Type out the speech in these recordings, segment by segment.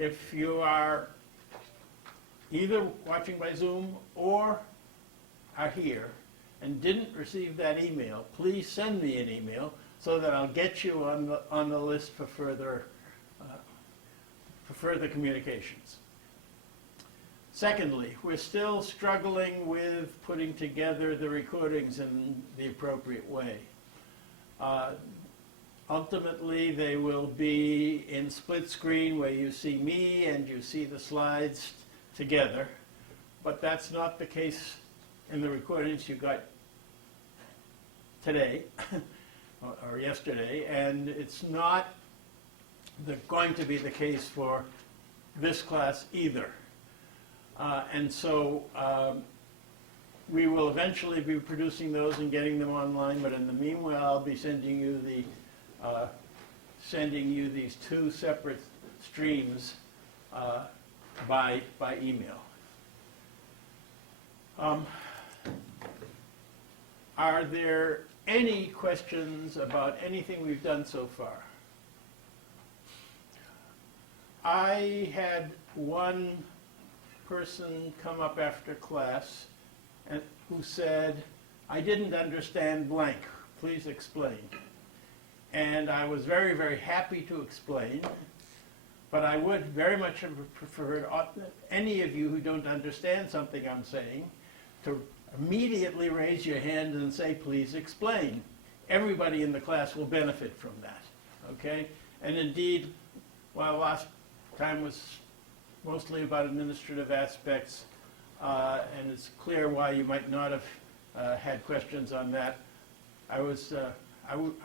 if you are either watching by Zoom or are here and didn't receive that email, please send me an email so that I'll get you on the list for further communications. Secondly, we're still struggling with putting together the recordings in the appropriate way. Ultimately, they will be in split screen where you see me and you see the slides together, but that's not the case in the recordings you got today or yesterday, and it's not going to be the case for this class either. And so we will eventually be producing those and getting them online, but in the meanwhile, I'll be sending you these two separate streams by email. Are there any questions about anything we've done so far? I had one person come up after class and who said, "I didn't understand blank, please explain." And I was very, very happy to explain, but I would very much have preferred any of you who don't understand something I'm saying to immediately raise your hand and say, "Please explain." Everybody in the class will benefit from that, okay? And indeed, while last time was mostly about administrative aspects, and it's clear why you might not have had questions on that, I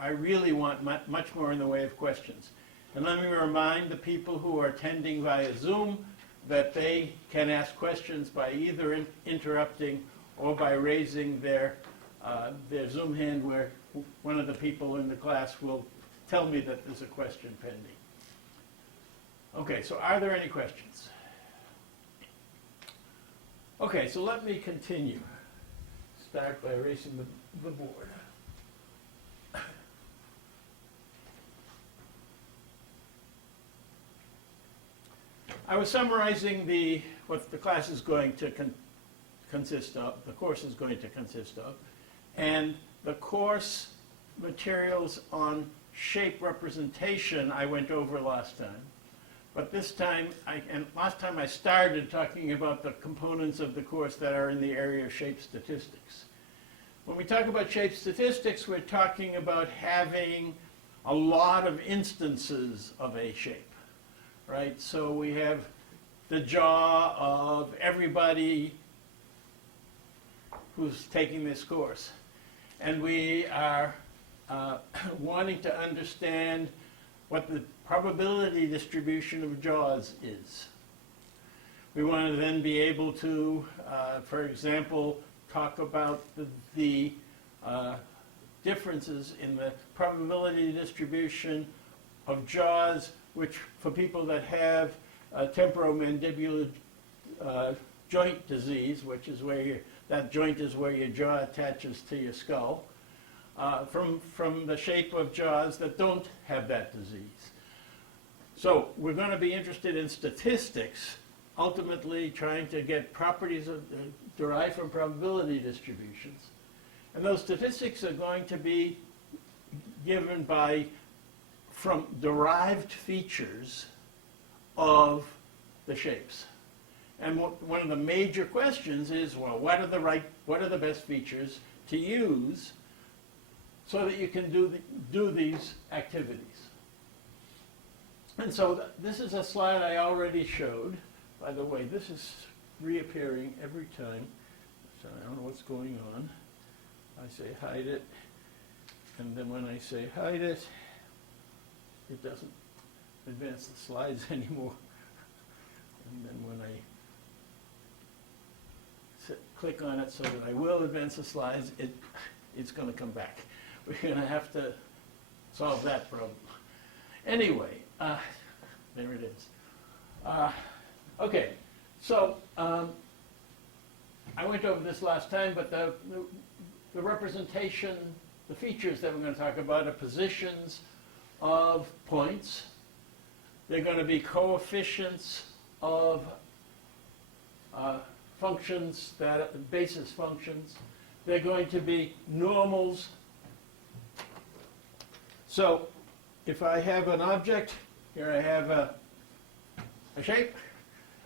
really want much more in the way of questions. And let me remind the people who are attending via Zoom that they can ask questions by either interrupting or by raising their Zoom hand, where one of the people in the class will tell me that there's a question pending. Okay, so are there any questions? Okay, so let me continue. Start by erasing the board. I was summarizing what the class is going to consist of, the course is going to consist of, and the course materials on shape representation I went over last time. But this time, last time I started talking about the components of the course that are in the area of shape statistics. When we talk about shape statistics, we're talking about having a lot of instances of a shape, right? So we have the jaw of everybody who's taking this course. And we are wanting to understand what the probability distribution of jaws is. We want to then be able to, for example, talk about the differences in the probability distribution of jaws, which for people that have temporomandibular joint disease, which is where that joint is where your jaw attaches to your skull, from the shape of jaws that don't have that disease. So we're going to be interested in statistics, ultimately trying to get properties derived from probability distributions. And those statistics are going to be given from derived features of the shapes. And one of the major questions is, well, what are the best features to use so that you can do these activities? And so this is a slide I already showed. By the way, this is reappearing every time, so I don't know what's going on. I say hide it, and then when I say hide it, it doesn't advance the slides anymore. And then when I click on it so that I will advance the slides, it's going to come back. We're going to have to solve that problem. Anyway, there it is. Okay, so I went over this last time, but the representation, the features that we're going to talk about are positions of points, They're going to be coefficients of functions, that basis functions. They're going to be normals. So if I have an object, here I have a shape,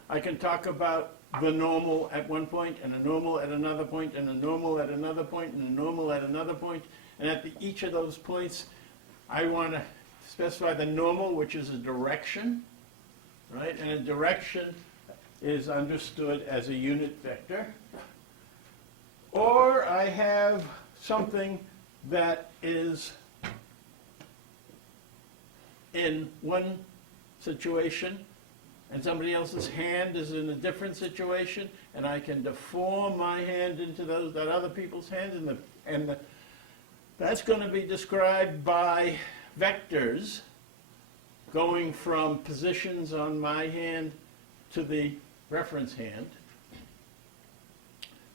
I can talk about the normal at one point, and a normal at another point, and a normal at another point, and a normal at another point. And at each of those points, I want to specify the normal, which is a direction, right? And a direction is understood as a unit vector. Or I have something that is in one situation, and somebody else's hand is in a different situation, and I can deform my hand into that other people's hands, that's going to be described by vectors going from positions on my hand to the reference hand.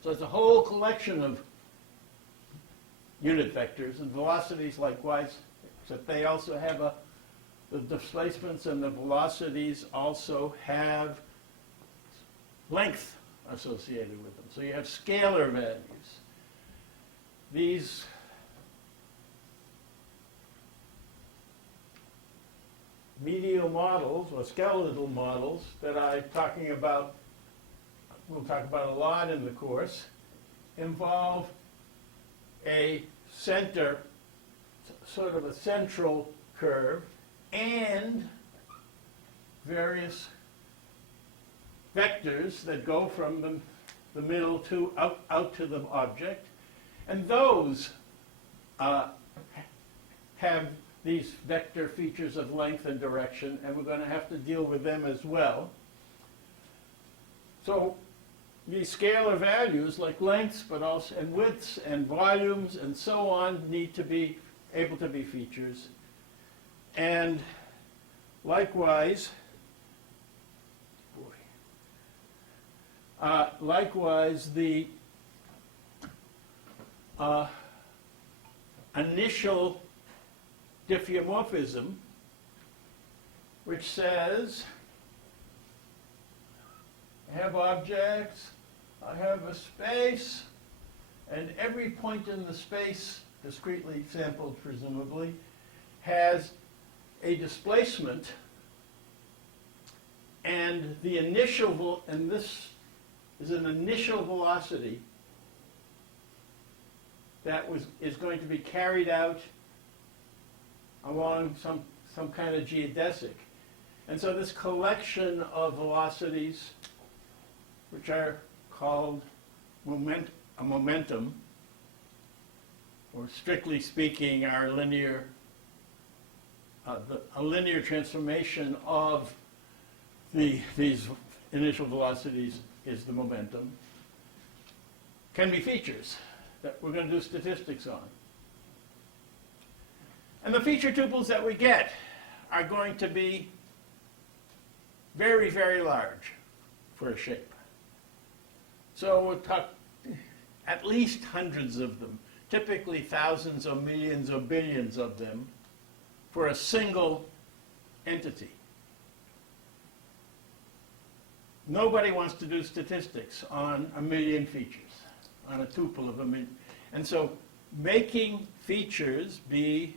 So it's a whole collection of unit vectors, and velocities likewise, except they also have the displacements and the velocities also have length associated with them. So you have scalar values. These medial models, or skeletal models, that I'm talking about, we'll talk about a lot in the course, involve a center, sort of a central curve, and various vectors that go from the middle to out to the object. And those have these vector features of length and direction, and we're going to have to deal with them as well. So these scalar values, like lengths, but also and widths and volumes and so on, need to be able to be features. And likewise, the initial diffeomorphism, which says I have objects, I have a space, and every point in the space, discretely sampled presumably, has a displacement, and the initial, and this is an initial velocity that is going to be carried out along some kind of geodesic. And so this collection of velocities, which are called a momentum, or strictly speaking, are linear, a linear transformation of these initial velocities is the momentum, can be features that we're going to do statistics on. And the feature tuples that we get are going to be very, very large for a shape. So we'll talk at least hundreds of them, typically thousands or millions or billions of them for a single entity. Nobody wants to do statistics on a million features, on a tuple of a million. And so making features be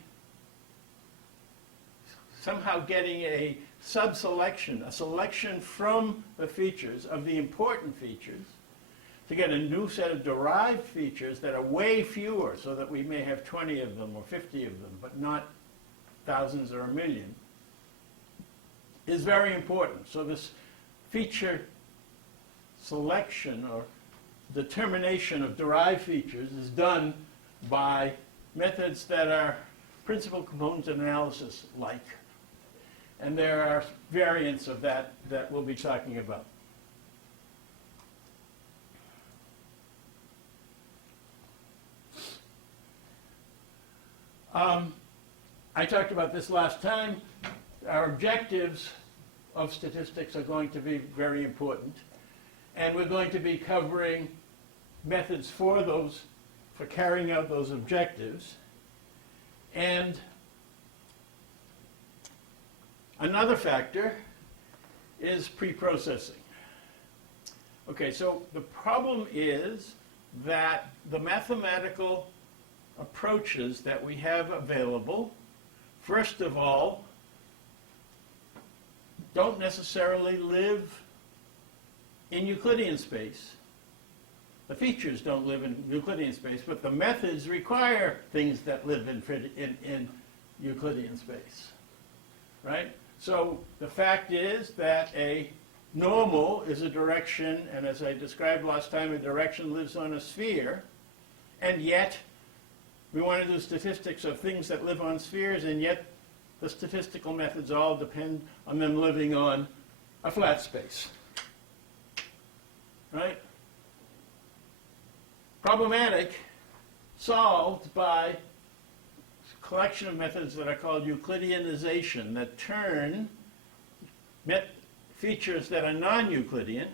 somehow getting a sub-selection, a selection from the features of the important features, to get a new set of derived features that are way fewer, so that we may have 20 of them or 50 of them, but not thousands or a million, is very important. So this feature selection or determination of derived features is done by methods that are principal component analysis like. And there are variants of that that we'll be talking about. I talked about this last time. Our objectives of statistics are going to be very important. And we're going to be covering methods for carrying out those objectives. And Another factor is pre-processing. Okay, so the problem is that the mathematical approaches that we have available, first of all, don't necessarily live in Euclidean space. The features don't live in Euclidean space, but the methods require things that live in Euclidean space, right? So the fact is that a normal is a direction, and as I described last time, a direction lives on a sphere, and yet we want to do statistics of things that live on spheres, and yet the statistical methods all depend on them living on a flat space, right? Problematic, solved by a collection of methods that are called Euclideanization, that turn features that are non-Euclidean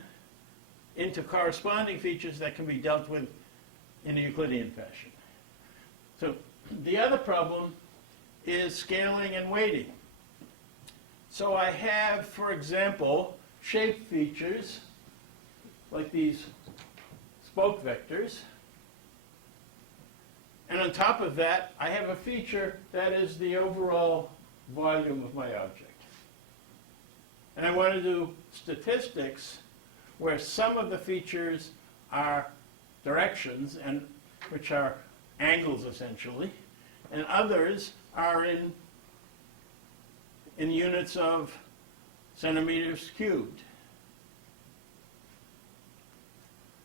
into corresponding features that can be dealt with in a Euclidean fashion. So the other problem is scaling and weighting. So I have, for example, shape features like these spoke vectors. And on top of that, I have a feature that is the overall volume of my object. And I want to do statistics where some of the features are directions, and which are angles essentially, and others are in units of centimeters cubed.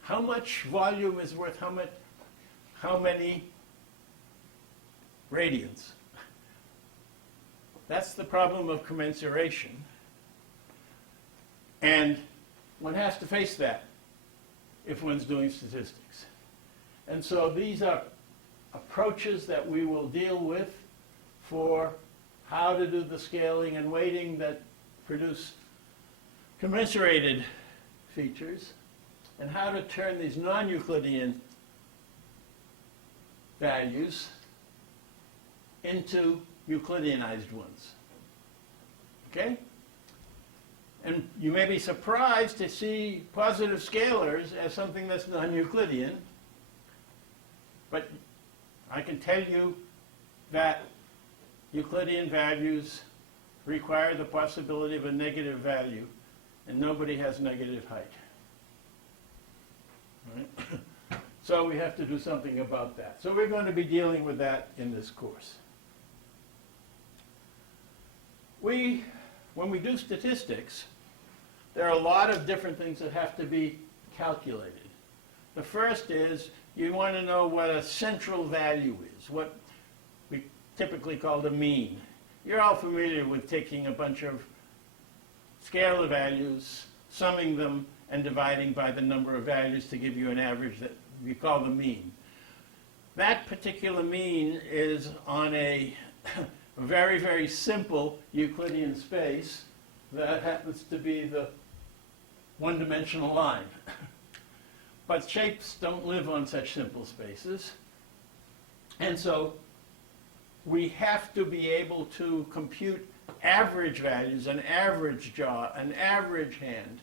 How much volume is worth how many radians? That's the problem of commensuration. And one has to face that if one's doing statistics. And so these are approaches that we will deal with for how to do the scaling and weighting that produce commensurated features, and how to turn these non-Euclidean values into Euclideanized ones. Okay? And you may be surprised to see positive scalars as something that's non-Euclidean, but I can tell you that Euclidean values require the possibility of a negative value, and nobody has negative height. Right? So we have to do something about that. So we're going to be dealing with that in this course. When we do statistics, there are a lot of different things that have to be calculated. The first is you want to know what a central value is, what we typically call the mean. You're all familiar with taking a bunch of scalar values, summing them, and dividing by the number of values to give you an average that we call the mean. That particular mean is on a very, very simple Euclidean space that happens to be the one-dimensional line. But shapes don't live on such simple spaces. And so we have to be able to compute average values, an average jaw, an average hand.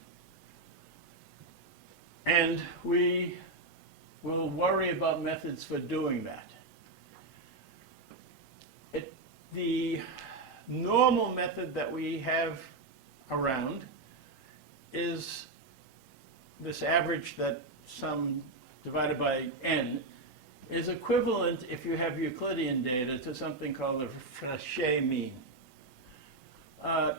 And we will worry about methods for doing that. The normal method that we have around is this average that sum divided by n is equivalent, if you have Euclidean data, to something called the Frechet mean. As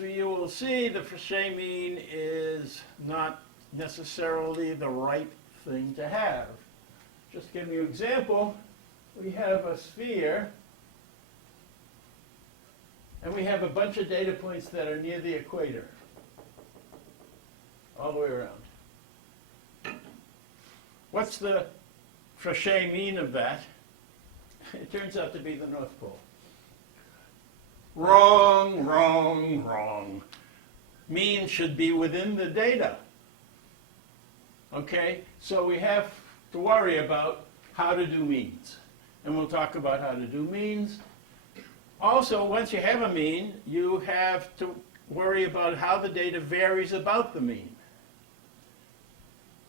you will see, the Frechet mean is not necessarily the right thing to have. Just to give you an example, we have a sphere, and we have a bunch of data points that are near the equator, all the way around. What's the Frechet mean of that? It turns out to be the North Pole. Wrong, wrong, wrong. Mean should be within the data. Okay, so we have to worry about how to do means. And we'll talk about how to do means. Also, once you have a mean, you have to worry about how the data varies about the mean.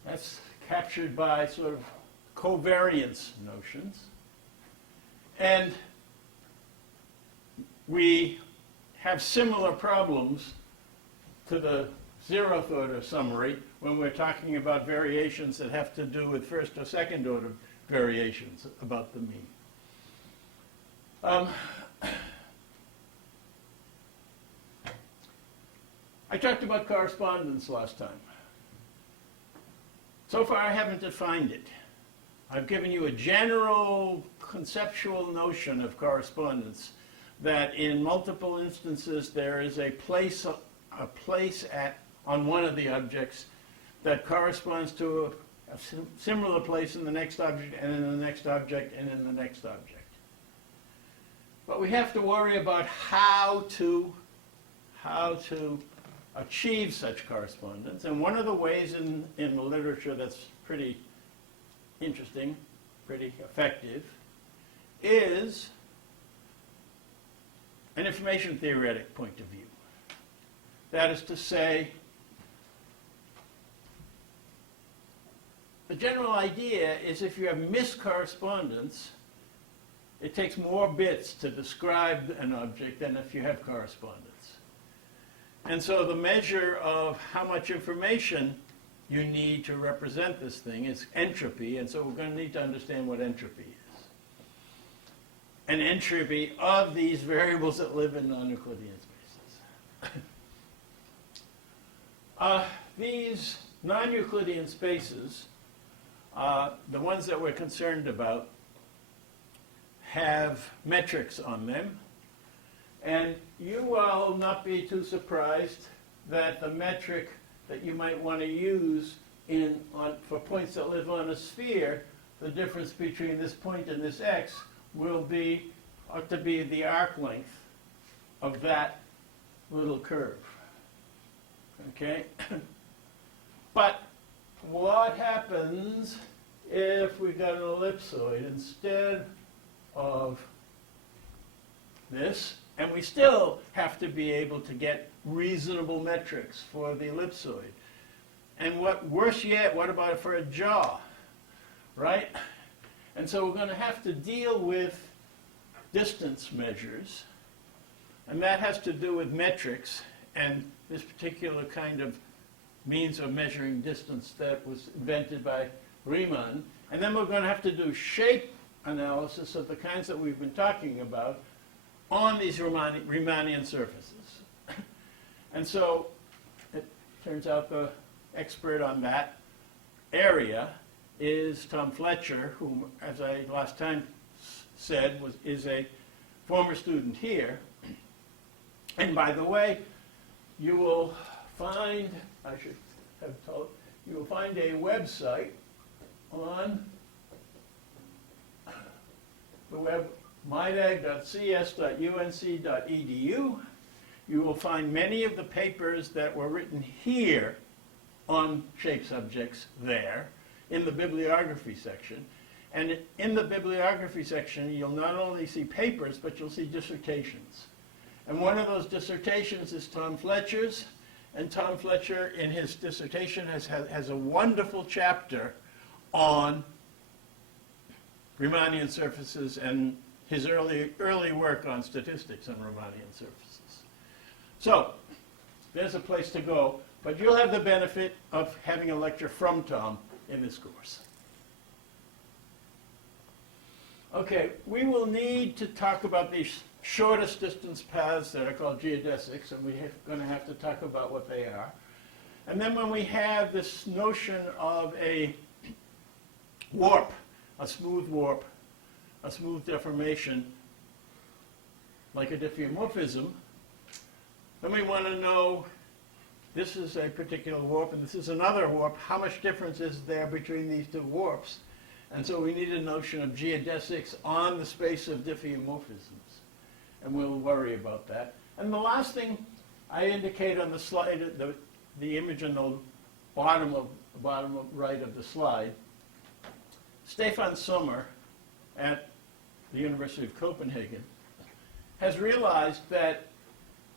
That's captured by sort of covariance notions. And we have similar problems to the zeroth order summary when we're talking about variations that have to do with first or second order variations about the mean. I talked about correspondence last time. So far I haven't defined it. I've given you a general conceptual notion of correspondence, that in multiple instances there is a place on one of the objects that corresponds to a similar place in the next object, and in the next object, and in the next object. But we have to worry about how to achieve such correspondence. And one of the ways in the literature that's pretty interesting, pretty effective, is an information theoretic point of view. That is to say, the general idea is if you have miscorrespondence, it takes more bits to describe an object than if you have correspondence. And so the measure of how much information you need to represent this thing is entropy, and so we're going to need to understand what entropy is. An entropy of these variables that live in non-Euclidean spaces. These non-Euclidean spaces, the ones that we're concerned about, have metrics on them. And you will not be too surprised that the metric that you might want to use for points that live on a sphere, the difference between this point and this x ought to be the arc length of that little curve. Okay? But what happens if we've got an ellipsoid instead of this? And we still have to be able to get reasonable metrics for the ellipsoid. And worse yet, what about for a jaw? Right? And so we're going to have to deal with distance measures. And that has to do with metrics and this particular kind of means of measuring distance that was invented by Riemann. And then we're going to have to do shape analysis of the kinds that we've been talking about on these Riemannian surfaces. And so it turns out the expert on that area is Tom Fletcher, whom, as I last time said, is a former student here. And by the way, you will find, I should have told, you will find a website on the web, mydag.cs.unc.edu. You will find many of the papers that were written here on shape subjects there in the bibliography section. And in the bibliography section, you'll not only see papers, but you'll see dissertations. And one of those dissertations is Tom Fletcher's. And Tom Fletcher, in his dissertation, has a wonderful chapter on Riemannian surfaces and his early work on statistics on Riemannian surfaces. So, there's a place to go, but you'll have the benefit of having a lecture from Tom in this course. Okay, we will need to talk about these shortest distance paths that are called geodesics, and we're going to have to talk about what they are. And then when we have this notion of a warp, a smooth warp, a smooth deformation, like a diffeomorphism, then we want to know, this is a particular warp and this is another warp, how much difference is there between these two warps? And so we need a notion of geodesics on the space of diffeomorphisms. And we'll worry about that. And the last thing I indicate on the slide, the image on the bottom right of the slide, Stefan Sommer at the University of Copenhagen has realized that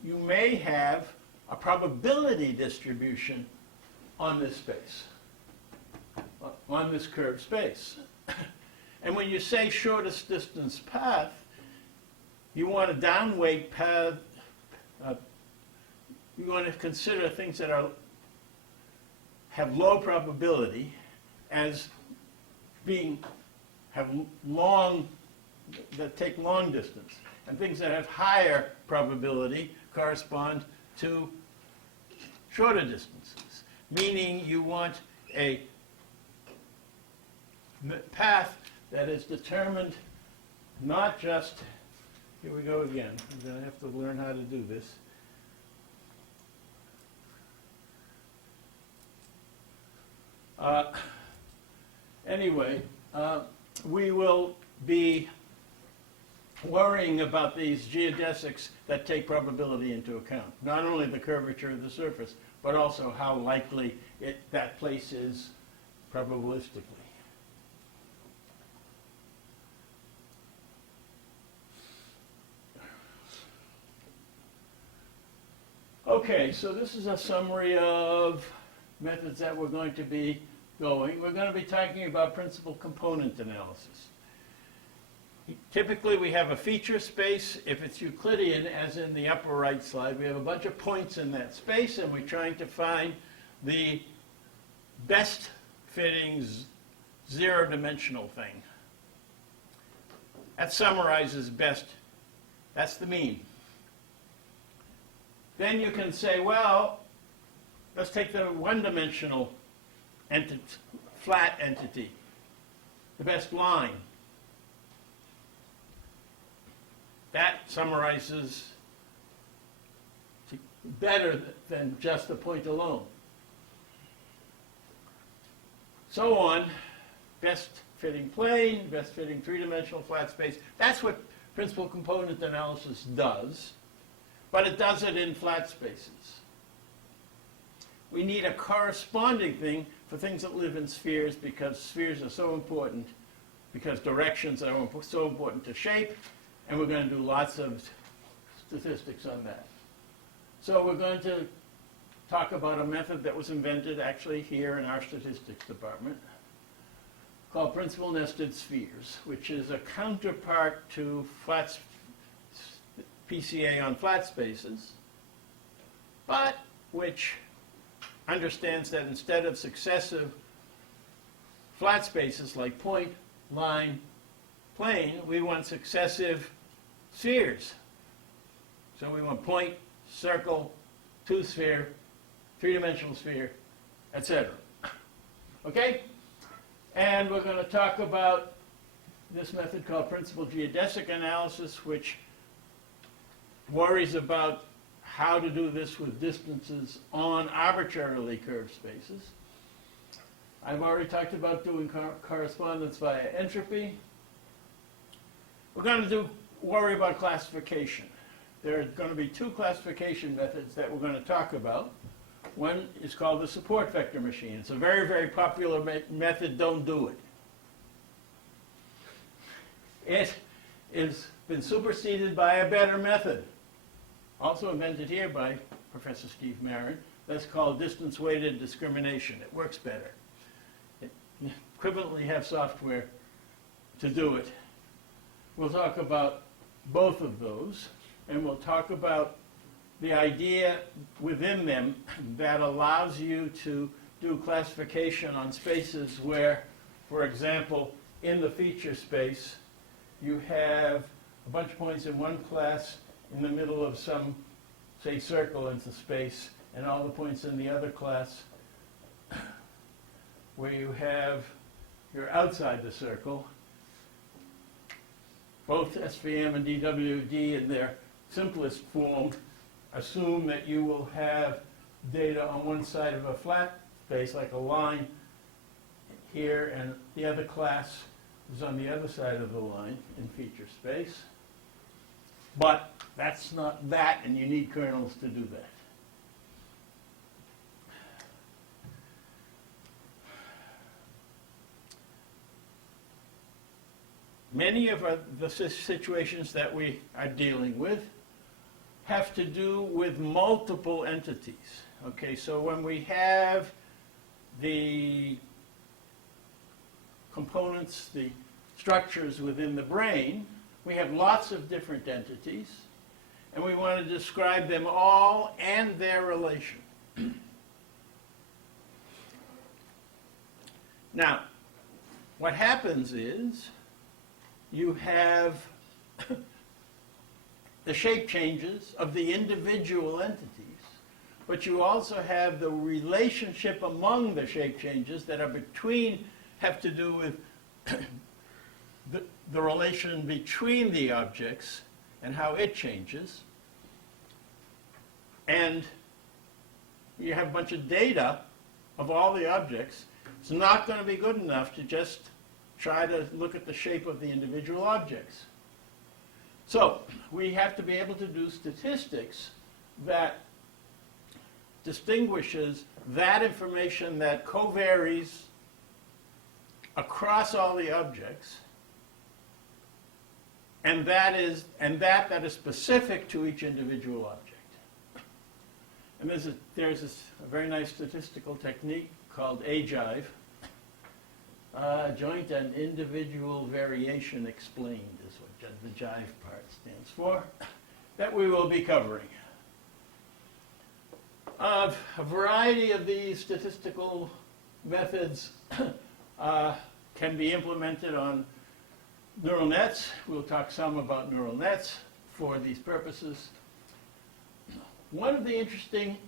you may have a probability distribution on this space, on this curved space. And when you say shortest distance path, you want a downweight path. You want to consider things that have low probability as that take long distance, and things that have higher probability correspond to shorter distances, meaning you want a path that is determined not just, here we go again, I'm going to have to learn how to do this. Anyway, we will be worrying about these geodesics that take probability into account. Not only the curvature of the surface, but also how likely that place is probabilistically. Okay, so this is a summary of methods that we're going to be going. We're going to be talking about principal component analysis. Typically, we have a feature space. If it's Euclidean, as in the upper right slide, we have a bunch of points in that space, and we're trying to find the best fitting zero-dimensional thing. That summarizes best. That's the mean. Then you can say, well, let's take the one-dimensional flat entity, the best line. That summarizes better than just the point alone. So on, best fitting plane, best fitting three-dimensional flat space. That's what principal component analysis does, but it does it in flat spaces. We need a corresponding thing for things that live in spheres, because spheres are so important, because directions are so important to shape, and we're going to do lots of statistics on that. So we're going to talk about a method that was invented actually here in our statistics department called principal nested spheres, which is a counterpart to PCA on flat spaces, but which understands that instead of successive flat spaces like point, line, plane, we want successive spheres. So we want point, circle, two-sphere, three-dimensional sphere, etc. Okay? And we're going to talk about this method called principal geodesic analysis, which worries about how to do this with distances on arbitrarily curved spaces. I've already talked about doing correspondence via entropy. We're going to worry about classification. There are going to be two classification methods that we're going to talk about. One is called the support vector machine. It's a very, very popular method. Don't do it. It has been superseded by a better method, also invented here by Professor Steve Marin. That's called distance-weighted discrimination. It works better. You equivalently have software to do it. We'll talk about both of those, and we'll talk about the idea within them that allows you to do classification on spaces where, for example, in the feature space, you have a bunch of points in one class in the middle of some, say, circle into space, and all the points in the other class where you're outside the circle. Both SVM and DWD in their simplest form assume that you will have data on one side of a flat space, like a line here, and the other class is on the other side of the line in feature space. But that's not that, and you need kernels to do that. many of the situations that we are dealing with have to do with multiple entities. Okay, so when we have the components, the structures within the brain, we have lots of different entities, and we want to describe them all and their relation. Now, what happens is you have the shape changes of the individual entities, but you also have the relationship among the shape changes that are between, have to do with the relation between the objects and how it changes. And you have a bunch of data of all the objects. It's not going to be good enough to just try to look at the shape of the individual objects. So we have to be able to do statistics that distinguishes that information that covaries across all the objects, and that is specific to each individual object. And there's a very nice statistical technique called AGIVE, Joint and Individual Variation Explained is what the JIVE part stands for, that we will be covering. A variety of these statistical methods can be implemented on neural nets. We'll talk some about neural nets for these purposes. One of the interesting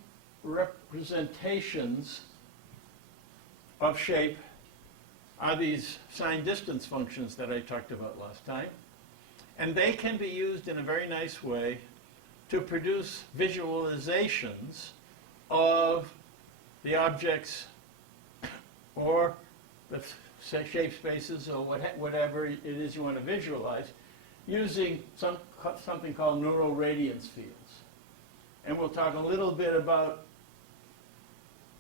representations of shape are these sign distance functions that I talked about last time. And they can be used in a very nice way to produce visualizations of the objects or the shape spaces or whatever it is you want to visualize using something called neural radiance fields. And we'll talk a little bit about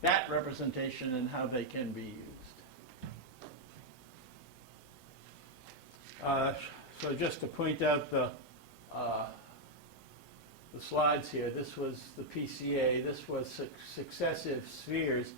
that representation and how they can be used. So just to point out the slides here, this was the PCA. This was successive spheres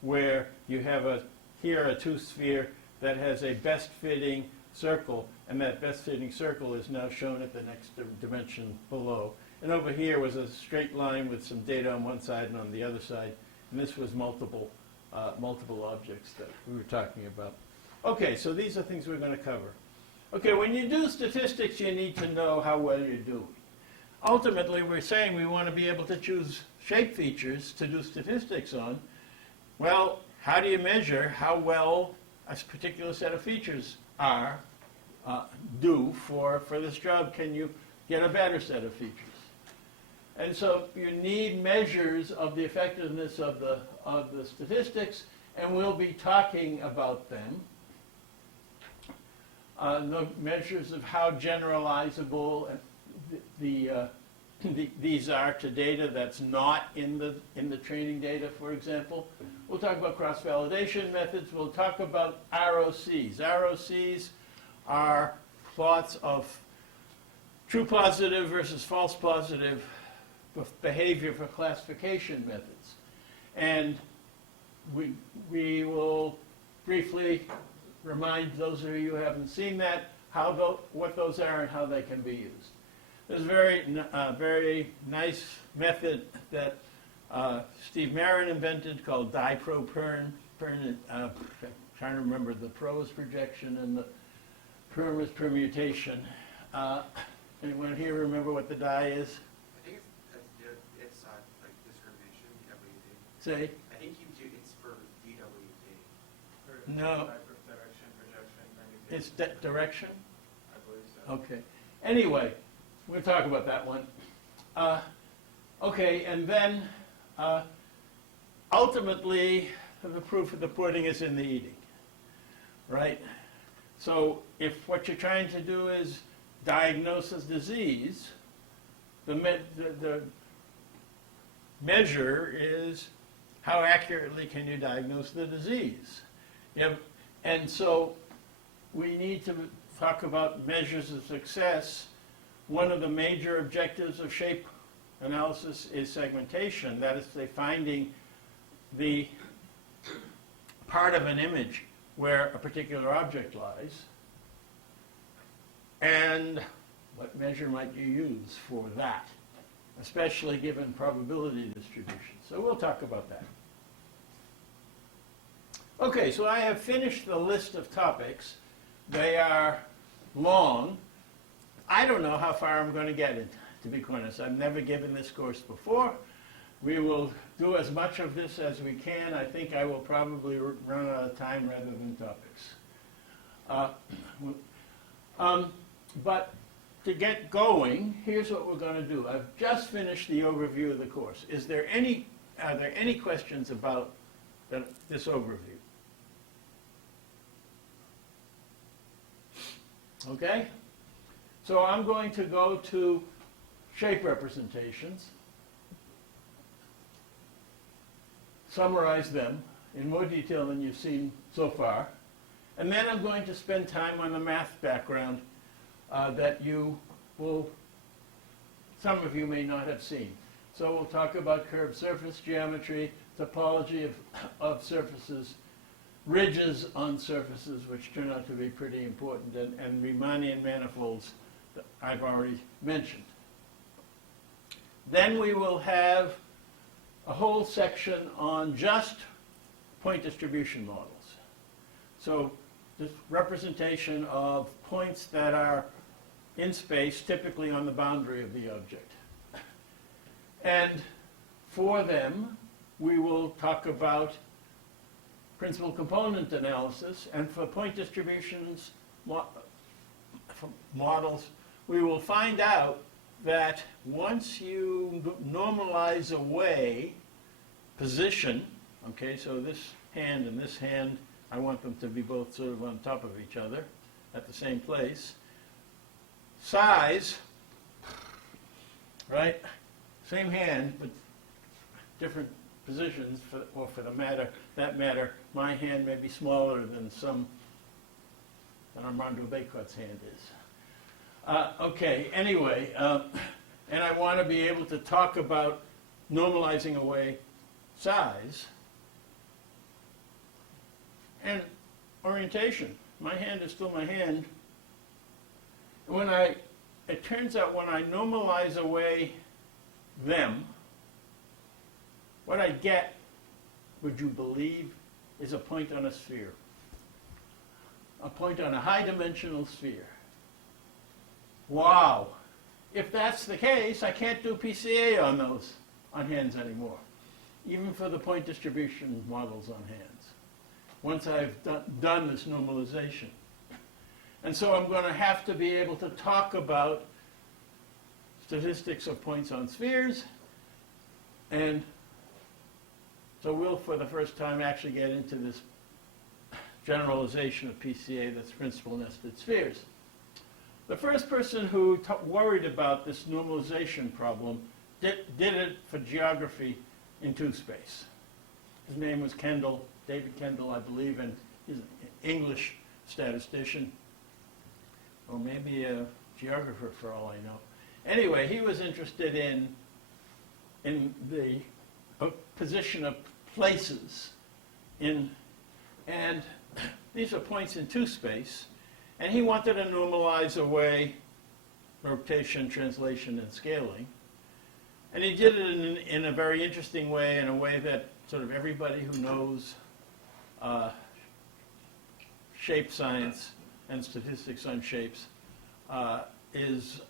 where you have here a two-sphere that has a best-fitting circle, and that best-fitting circle is now shown at the next dimension below. And over here was a straight line with some data on one side and on the other side, and this was multiple objects that we were talking about. Okay, so these are things we're going to cover. Okay, when you do statistics, you need to know how well you're doing. Ultimately, we're saying we want to be able to choose shape features to do statistics on. Well, how do you measure how well a particular set of features do for this job? Can you get a better set of features? And so you need measures of the effectiveness of the statistics, and we'll be talking about them. The measures of how generalizable these are to data that's not in the training data, for example. We'll talk about cross-validation methods. We'll talk about ROCs. ROCs are plots of true positive versus false positive behavior for classification methods. And we will briefly remind those of you who haven't seen that what those are and how they can be used. There's a very nice method that Steve Marin invented called dipro-perm. I'm trying to remember the pro is projection and the perm is permutation. Anyone here remember what the di is? I think it's like discrimination, DWD. Say? I think it's for DWD. No. Direction, projection, permutation. It's direction? I believe so. Okay. Anyway, we'll talk about that one. Okay, and then ultimately, the proof of the pudding is in the eating, right? So if what you're trying to do is diagnose a disease, the measure is how accurately can you diagnose the disease. And so we need to talk about measures of success, one of the major objectives of shape analysis is segmentation. That is, finding the part of an image where a particular object lies. And what measure might you use for that, especially given probability distribution? So we'll talk about that. Okay, so I have finished the list of topics. They are long. I don't know how far I'm going to get it, to be quite honest. I've never given this course before. We will do as much of this as we can. I think I will probably run out of time rather than topics. But to get going, here's what we're going to do. I've just finished the overview of the course. Are there any questions about this overview? Okay? So I'm going to go to shape representations, summarize them in more detail than you've seen so far, and then I'm going to spend time on the math background that some of you may not have seen. So we'll talk about curved surface geometry, topology of surfaces, ridges on surfaces, which turn out to be pretty important, and Riemannian manifolds that I've already mentioned. Then we will have a whole section on just point distribution models. So this representation of points that are in space, typically on the boundary of the object. And for them, we will talk about principal component analysis, and for point distributions models, we will find out that once you normalize away position, okay, so this hand and this hand, I want them to be both sort of on top of each other at the same place. Size, right? Same hand, but different positions, or for that matter, my hand may be smaller than Armando Bécot's hand is. Okay, anyway, and I want to be able to talk about normalizing away size and orientation. My hand is still my hand. It turns out when I normalize away them, what I get, would you believe, is a point on a sphere. A point on a high-dimensional sphere. Wow. If that's the case, I can't do PCA on hands anymore, even for the point distribution models on hands, once I've done this normalization. And so I'm going to have to be able to talk about statistics of points on spheres, and so we'll, for the first time, actually get into this generalization of PCA, that's principal nested spheres. The first person who worried about this normalization problem did it for geography in two-space. His name was Kendall, David Kendall, I believe, and he's an English statistician, or maybe a geographer for all I know. Anyway, he was interested in the position of places and these are points in two-space, and he wanted to normalize away rotation, translation, and scaling. And he did it in a very interesting way, in a way that sort of everybody who knows shape science and statistics on shapes is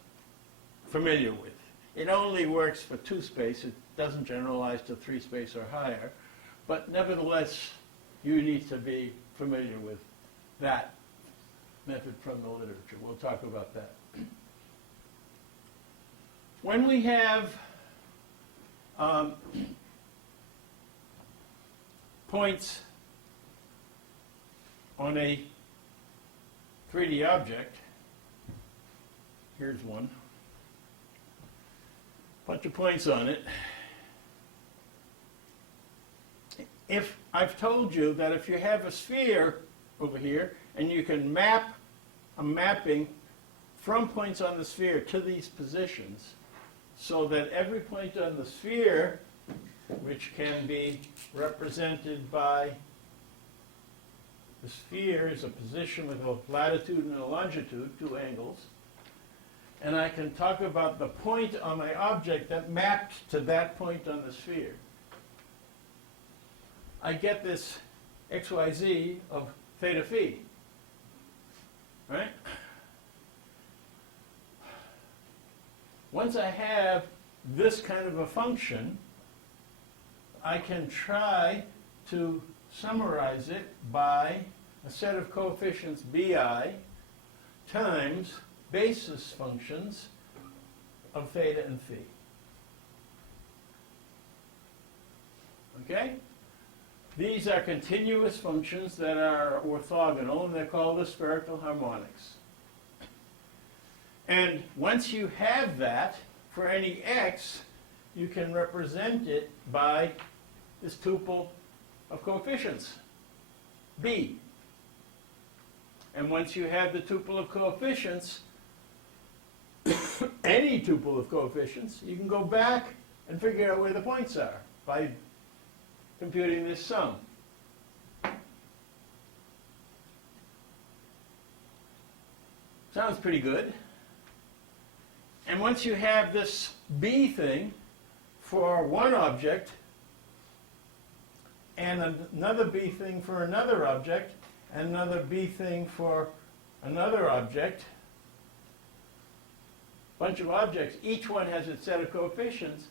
familiar with. It only works for two-space. It doesn't generalize to three-space or higher. But nevertheless, you need to be familiar with that method from the literature. We'll talk about that. When we have points on a 3D object, here's one, bunch of points on it. If I've told you that if you have a sphere over here and you can map a mapping from points on the sphere to these positions, so that every point on the sphere, which can be represented by the sphere is a position with a latitude and a longitude, 2 angles, and I can talk about the point on my object that mapped to that point on the sphere. I get this xyz of theta phi, right? Once I have this kind of a function, I can try to summarize it by a set of coefficients bi times basis functions of theta and phi. Okay? These are continuous functions that are orthogonal, and they're called the spherical harmonics. And once you have that, for any x, you can represent it by this tuple of coefficients, b. And once you have the tuple of coefficients, any tuple of coefficients, you can go back and figure out where the points are by computing this sum. Sounds pretty good. And once you have this b thing for one object, and another b thing for another object, and another b thing for another object, bunch of objects, each one has its set of coefficients,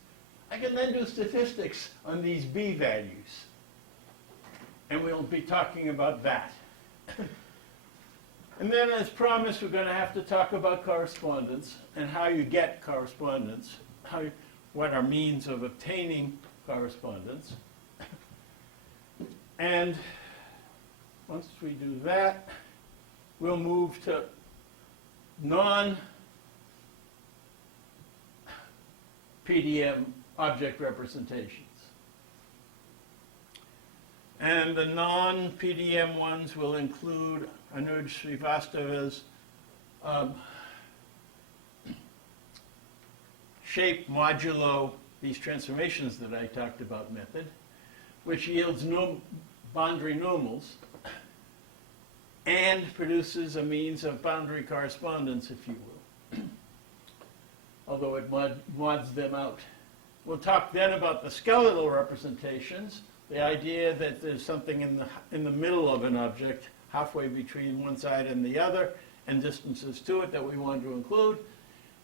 I can then do statistics on these b values. And we'll be talking about that. And then, as promised, we're going to have to talk about correspondence and how you get correspondence, what are means of obtaining correspondence. And once we do that, we'll move to non-PDM object representations. And the non-PDM ones will include Anuj Srivastava's shape modulo these transformations that I talked about method, which yields boundary normals and produces a means of boundary correspondence, if you will, although it mods them out. We'll talk then about the skeletal representations, the idea that there's something in the middle of an object, halfway between one side and the other, and distances to it that we want to include.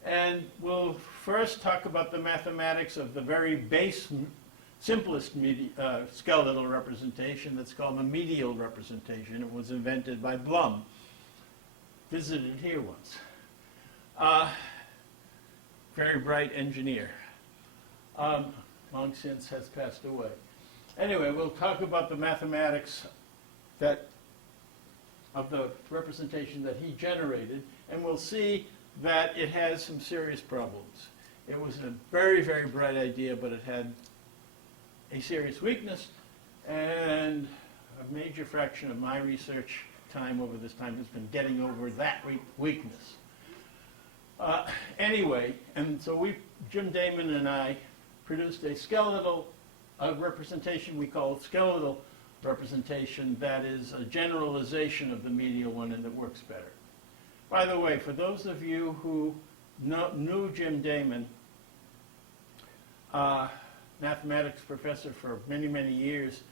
And we'll first talk about the mathematics of the very base, simplest skeletal representation that's called the medial representation. It was invented by Blum. Visited here once. Very bright engineer. Long since has passed away. Anyway, we'll talk about the mathematics of the representation that he generated, and we'll see that it has some serious problems. It was a very, very bright idea, but it had a serious weakness, and a major fraction of my research time over this time has been getting over that weakness. Anyway, and so Jim Damon and I produced a skeletal representation we call skeletal representation that is a generalization of the medial one and that works better. By the way, for those of you who knew Jim Damon, mathematics professor for many, many years,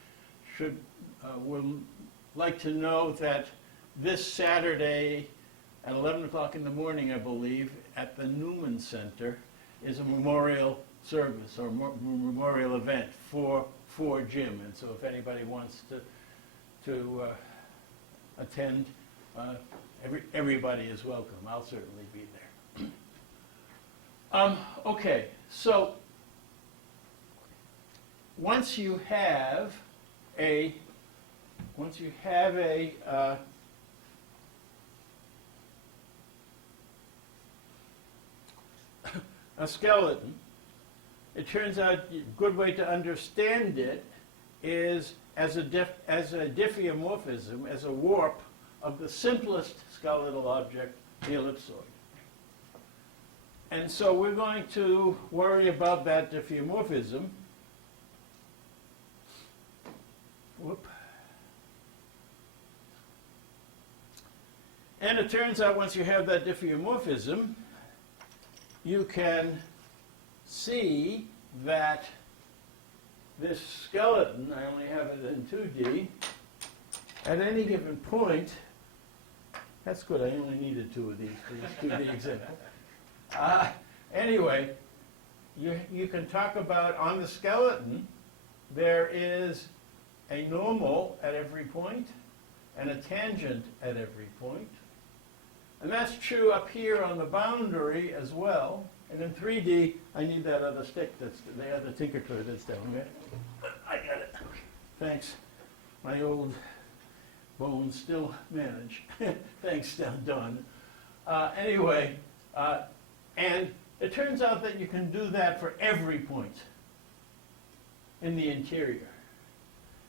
will like to know that this Saturday at 11 o'clock in the morning, I believe, at the Newman Center is a memorial service or memorial event for Jim. And so if anybody wants to attend, everybody is welcome. I'll certainly be there. Okay, so once you have a skeleton, it turns out a good way to understand it is as a diffeomorphism, as a warp of the simplest skeletal object, the ellipsoid. And so we're going to worry about that diffeomorphism. Whoop. And it turns out once you have that diffeomorphism, you can see that this skeleton, I only have it in 2D, at any given point, that's good, I only needed 2 of these for this 2D example. Anyway, you can talk about on the skeleton, there is a normal at every point and a tangent at every point. And that's true up here on the boundary as well. And in 3D, I need that other stick that's the other tinker toy that's down there. I got it. Thanks. My old bones still manage. Thanks, Don. Anyway, and it turns out that you can do that for every point in the interior.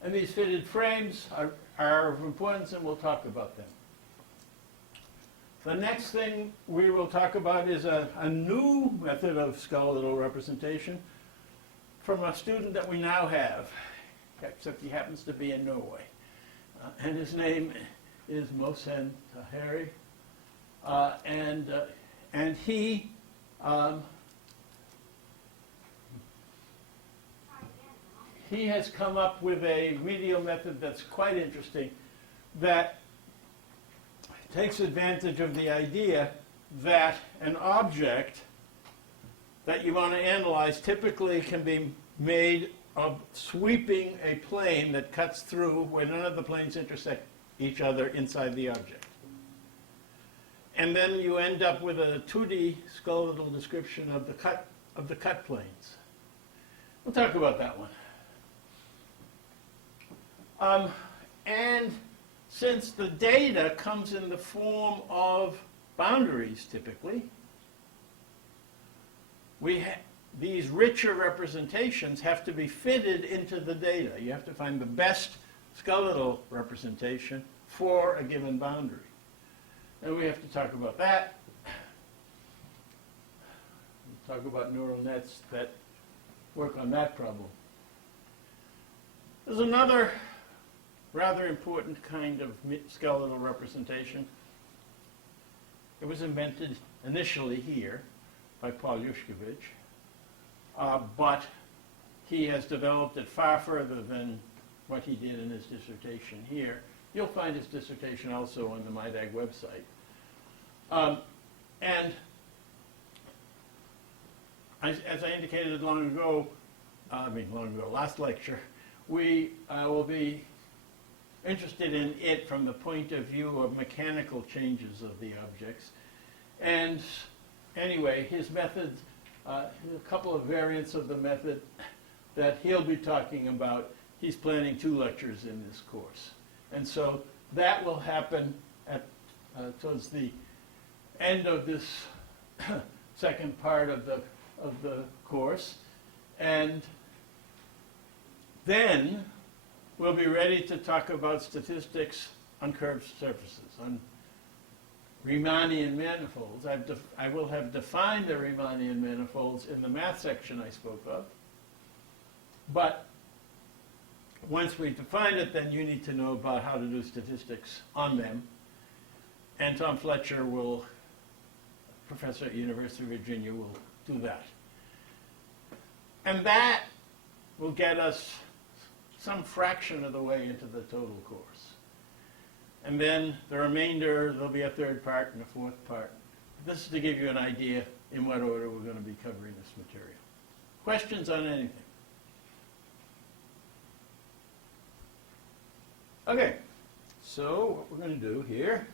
And these fitted frames are of importance, and we'll talk about them. The next thing we will talk about is a new method of skeletal representation from a student that we now have, except he happens to be in Norway. And his name is Mohsen Taheri. And he has come up with a medial method that's quite interesting that takes advantage of the idea that an object that you want to analyze typically can be made of sweeping a plane that cuts through where none of the planes intersect each other inside the object. And then you end up with a 2D skeletal description of the cut planes. We'll talk about that one. And since the data comes in the form of boundaries typically, these richer representations have to be fitted into the data. You have to find the best skeletal representation for a given boundary. And we have to talk about that. We'll talk about neural nets that work on that problem. There's another rather important kind of skeletal representation. It was invented initially here by Paul Yushkevich, but he has developed it far further than what he did in his dissertation here. You'll find his dissertation also on the MIDAG website. And as I indicated last lecture, we will be interested in it from the point of view of mechanical changes of the objects. And anyway, his methods, a couple of variants of the method that he'll be talking about. He's planning 2 lectures in this course. And so that will happen towards the end of this second part of the course. And then we'll be ready to talk about statistics on curved surfaces, on Riemannian manifolds. I will have defined the Riemannian manifolds in the math section I spoke of. But once we define it, then you need to know about how to do statistics on them. And Tom Fletcher professor at University of Virginia, will do that. And that will get us some fraction of the way into the total course. And then the remainder, there'll be a 3rd part and a 4th part. This is to give you an idea in what order we're going to be covering this material. Questions on anything? Okay, so what we're going to do here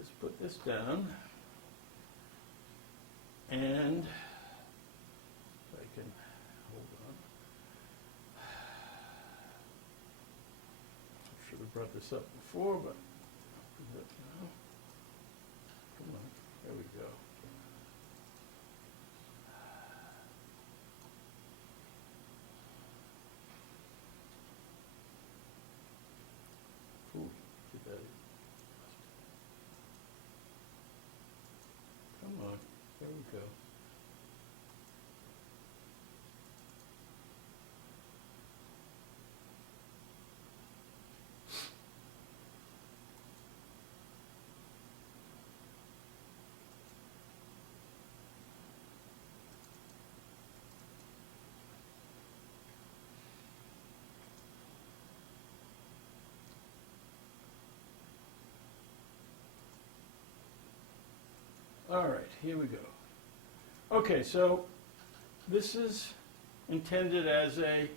is put this down, and if I can hold on. I should have brought this up before, but I'll do that now. Come on, there we go. Ooh, did that here we go. Okay, so this is intended as a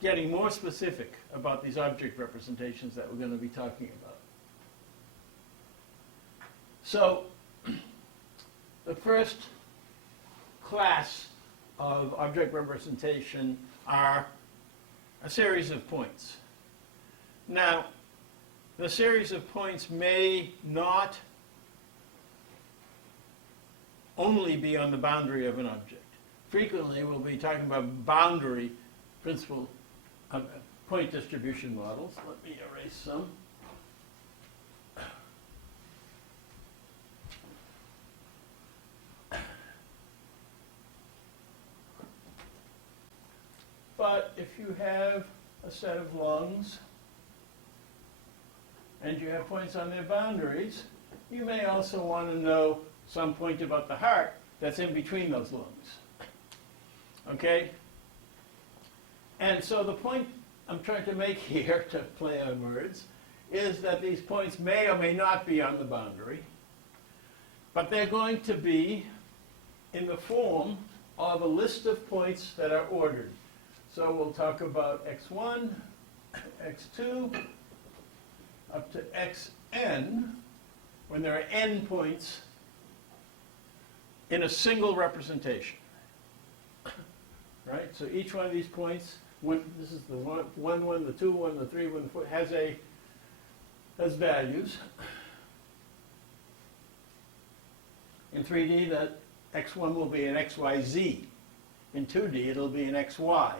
getting more specific about these object representations that we're going to be talking about. So the first class of object representation are a series of points. Now, the series of points may not only be on the boundary of an object. Frequently, we'll be talking about boundary principal point distribution models. Let me erase some. But if you have a set of lungs and you have points on their boundaries, you may also want to know some point about the heart that's in between those lungs. Okay? And so the point I'm trying to make here, to play on words, is that these points may or may not be on the boundary, but they're going to be in the form of a list of points that are ordered. So we'll talk about x1, x2, up to xn, when there are n points in a single representation. Right? So each one of these points, this is the 1, the 2, the 3, the 4, has values. In 3D, that x1 will be an xyz. In 2D, it'll be an xy,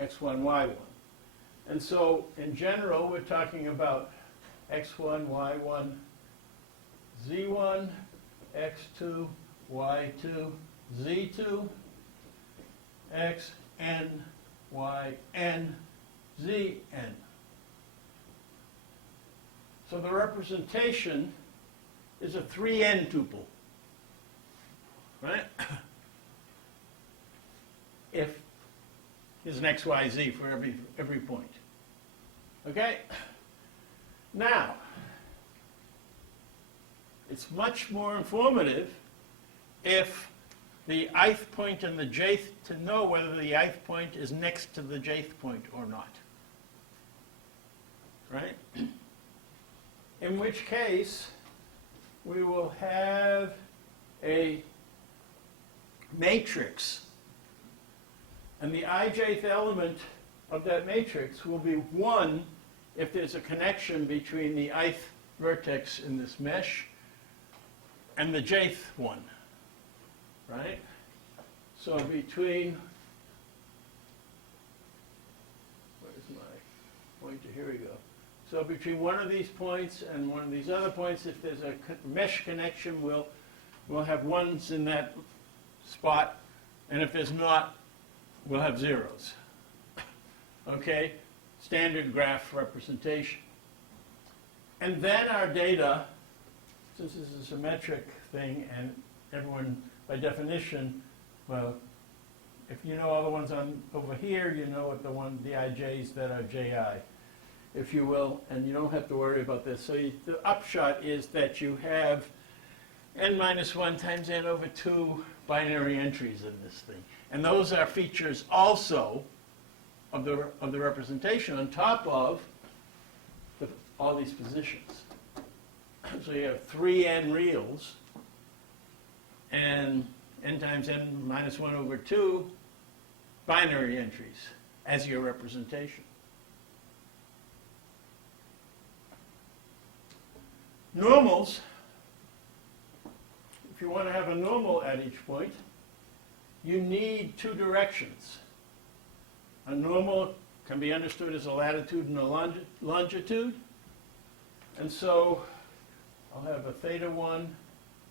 x1, y1. And so, in general, we're talking about x1, y1, z1, x2, y2, z2, xn, yn, zn. So the representation is a 3n tuple, right? If is an xyz for every point. Okay? Now, it's much more informative if the ith point and the jth, to know whether the ith point is next to the jth point or not. Right? In which case, we will have a matrix, and the ijth element of that matrix will be 1 if there's a connection between the ith vertex in this mesh and the jth one. Right? So between, where's my pointer? Here we go. So between one of these points and one of these other points, if there's a mesh connection, we'll have ones in that spot, and if there's not, we'll have zeros. Okay? Standard graph representation. And then our data, since this is a symmetric thing, and everyone, by definition, well, if you know all the ones on over here, you know what the ij's that are ji, if you will, and you don't have to worry about this. So the upshot is that you have n minus 1 times n over 2 binary entries in this thing. And those are features also of the representation on top of all these positions. So you have 3n reals and n times n minus 1 over 2 binary entries as your representation. Normals, if you want to have a normal at each point, you need 2 directions. A normal can be understood as a latitude and a longitude. And so I'll have a theta 1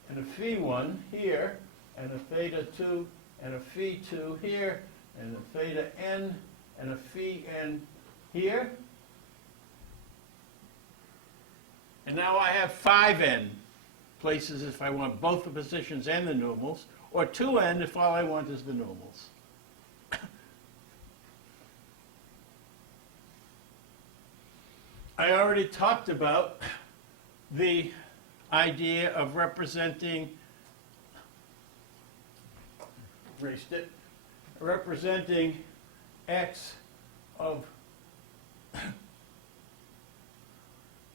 and a phi 1 here, and a theta 2 and a phi 2 here, and a theta n and a phi n here. And now I have 5n places if I want both the positions and the normals, or 2n if all I want is the normals. I already talked about the idea of representing, erased it, representing x of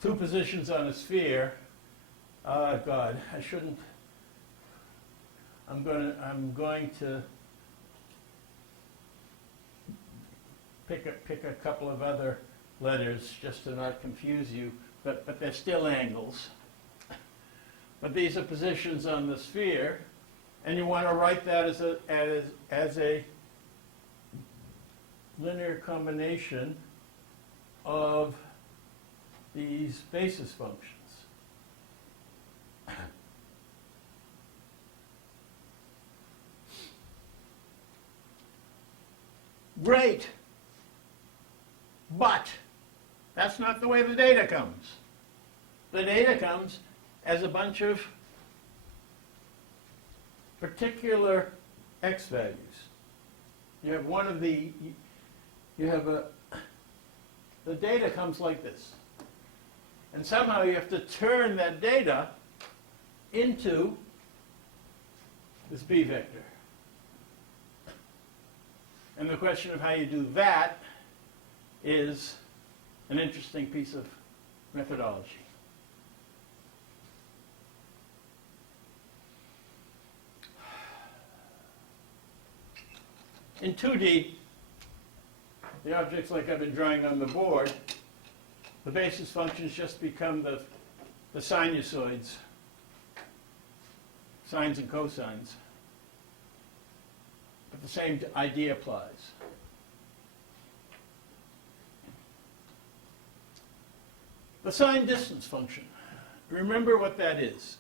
two positions on a sphere. God, I shouldn't. I'm going to pick a couple of other letters just to not confuse you, but they're still angles. But these are positions on the sphere, and you want to write that as a linear combination of these basis functions. Great, but that's not the way the data comes. The data comes as a bunch of particular x values. You have one of the, the data comes like this. And somehow you have to turn that data into this b vector. And the question of how you do that is an interesting piece of methodology. In 2D, the objects like I've been drawing on the board, the basis functions just become the sinusoids, sines and cosines. But the same idea applies. The sine distance function. Remember what that is.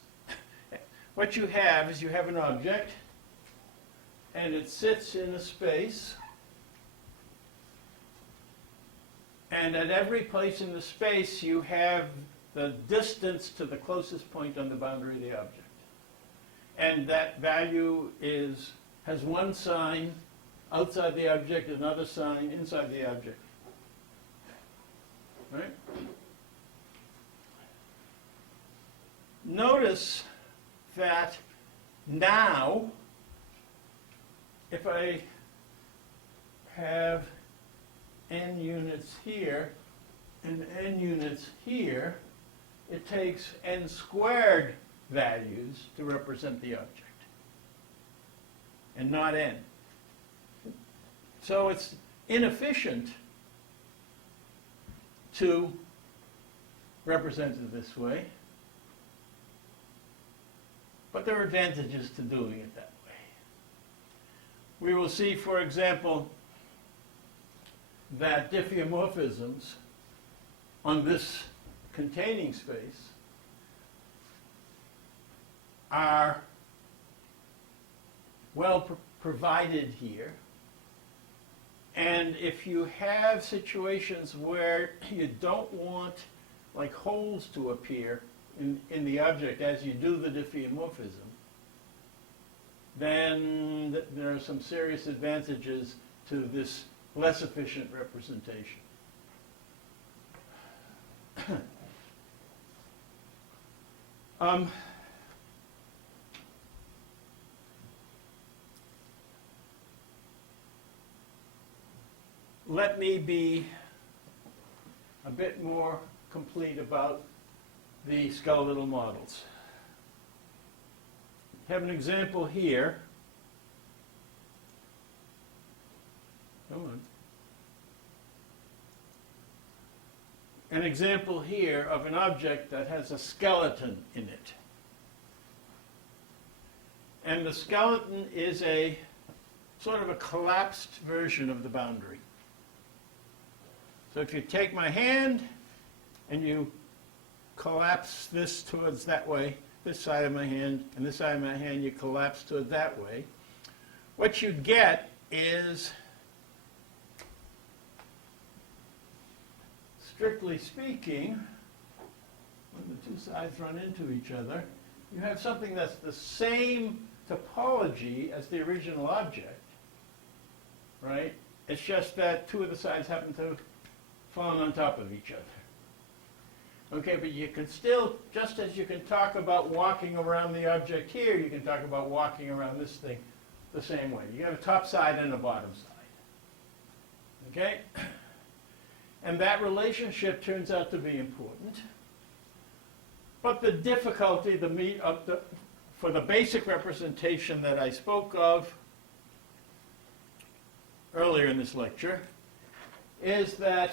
What you have is you have an object, and it sits in a space, and at every place in the space you have the distance to the closest point on the boundary of the object. And that value has one sign outside the object, another sign inside the object. Right? Notice that now, if I have n units here and n units here, it takes n squared values to represent the object, and not n. So it's inefficient to represent it this way, but there are advantages to doing it that way. We will see, for example, that diffeomorphisms on this containing space are well provided here. And if you have situations where you don't want like holes to appear in the object as you do the diffeomorphism, then there are some serious advantages to this less efficient representation. Let me be a bit more complete about the skeletal models. I have an example here. Come on. An example here of an object that has a skeleton in it. And the skeleton is a sort of a collapsed version of the boundary. So if you take my hand and you collapse this towards that way, this side of my hand, and this side of my hand, you collapse toward that way, what you get is, strictly speaking, when the two sides run into each other, you have something that's the same topology as the original object, right? It's just that two of the sides happen to fall on top of each other. Okay, but you can still, just as you can talk about walking around the object here, you can talk about walking around this thing the same way. You have a top side and a bottom side. Okay? And that relationship turns out to be important. But the difficulty, for the basic representation that I spoke of earlier in this lecture, is that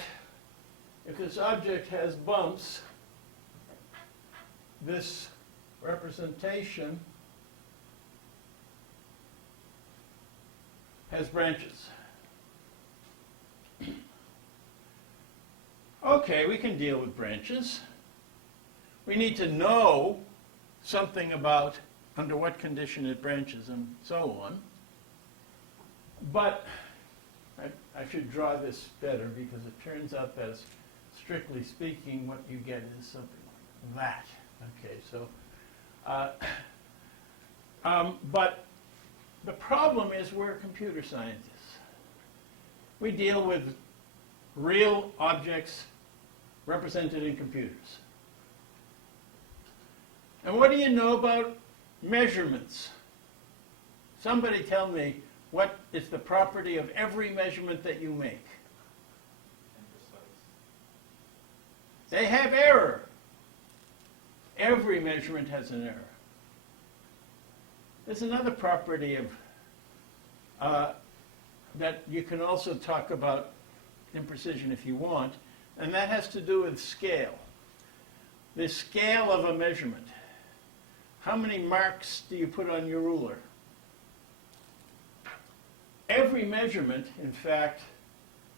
if this object has bumps, this representation has branches. Okay, we can deal with branches. We need to know something about under what condition it branches and so on. But I should draw this better because it turns out that, strictly speaking, what you get is something like that. Okay, so, but the problem is we're computer scientists. We deal with real objects represented in computers. And what do you know about measurements? Somebody tell me what is the property of every measurement that you make. They have error. Every measurement has an error. There's another property of that you can also talk about imprecision if you want, and that has to do with scale. The scale of a measurement. How many marks do you put on your ruler? Every measurement, in fact,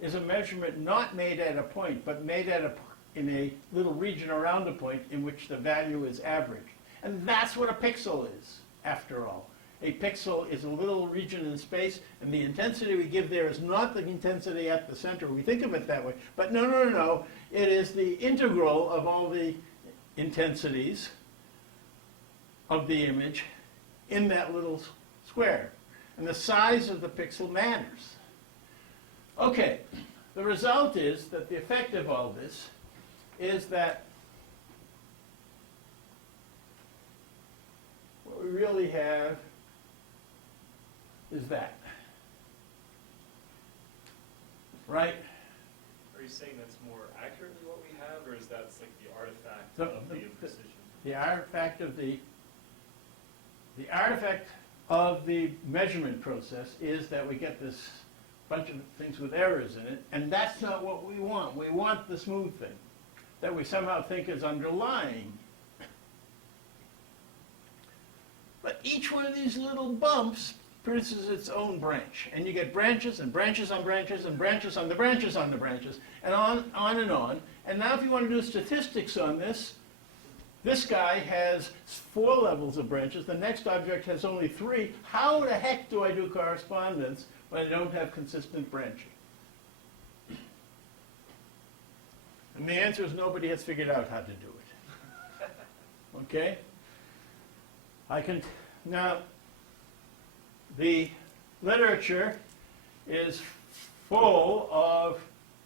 is a measurement not made at a point, but made in a little region around a point in which the value is averaged. And that's what a pixel is, after all. A pixel is a little region in space, and the intensity we give there is not the intensity at the center. We think of it that way. But no. It is the integral of all the intensities of the image in that little square. And the size of the pixel matters. Okay, the result is that the effect of all this is that what we really have is that. Right? Are you saying that's more accurately what we have, or is that like the artifact The- of the the- imprecision? The artifact of the measurement process is that we get this bunch of things with errors in it, and that's not what we want. We want the smooth thing that we somehow think is underlying. But each one of these little bumps produces its own branch, and you get branches and branches on branches and branches on the branches on the branches, and on and on. And now if you want to do statistics on this, this guy has 4 levels of branches. The next object has only 3. How the heck do I do correspondence when I don't have consistent branching? And the answer is nobody has figured out how to do it. Okay? Now, the literature is full of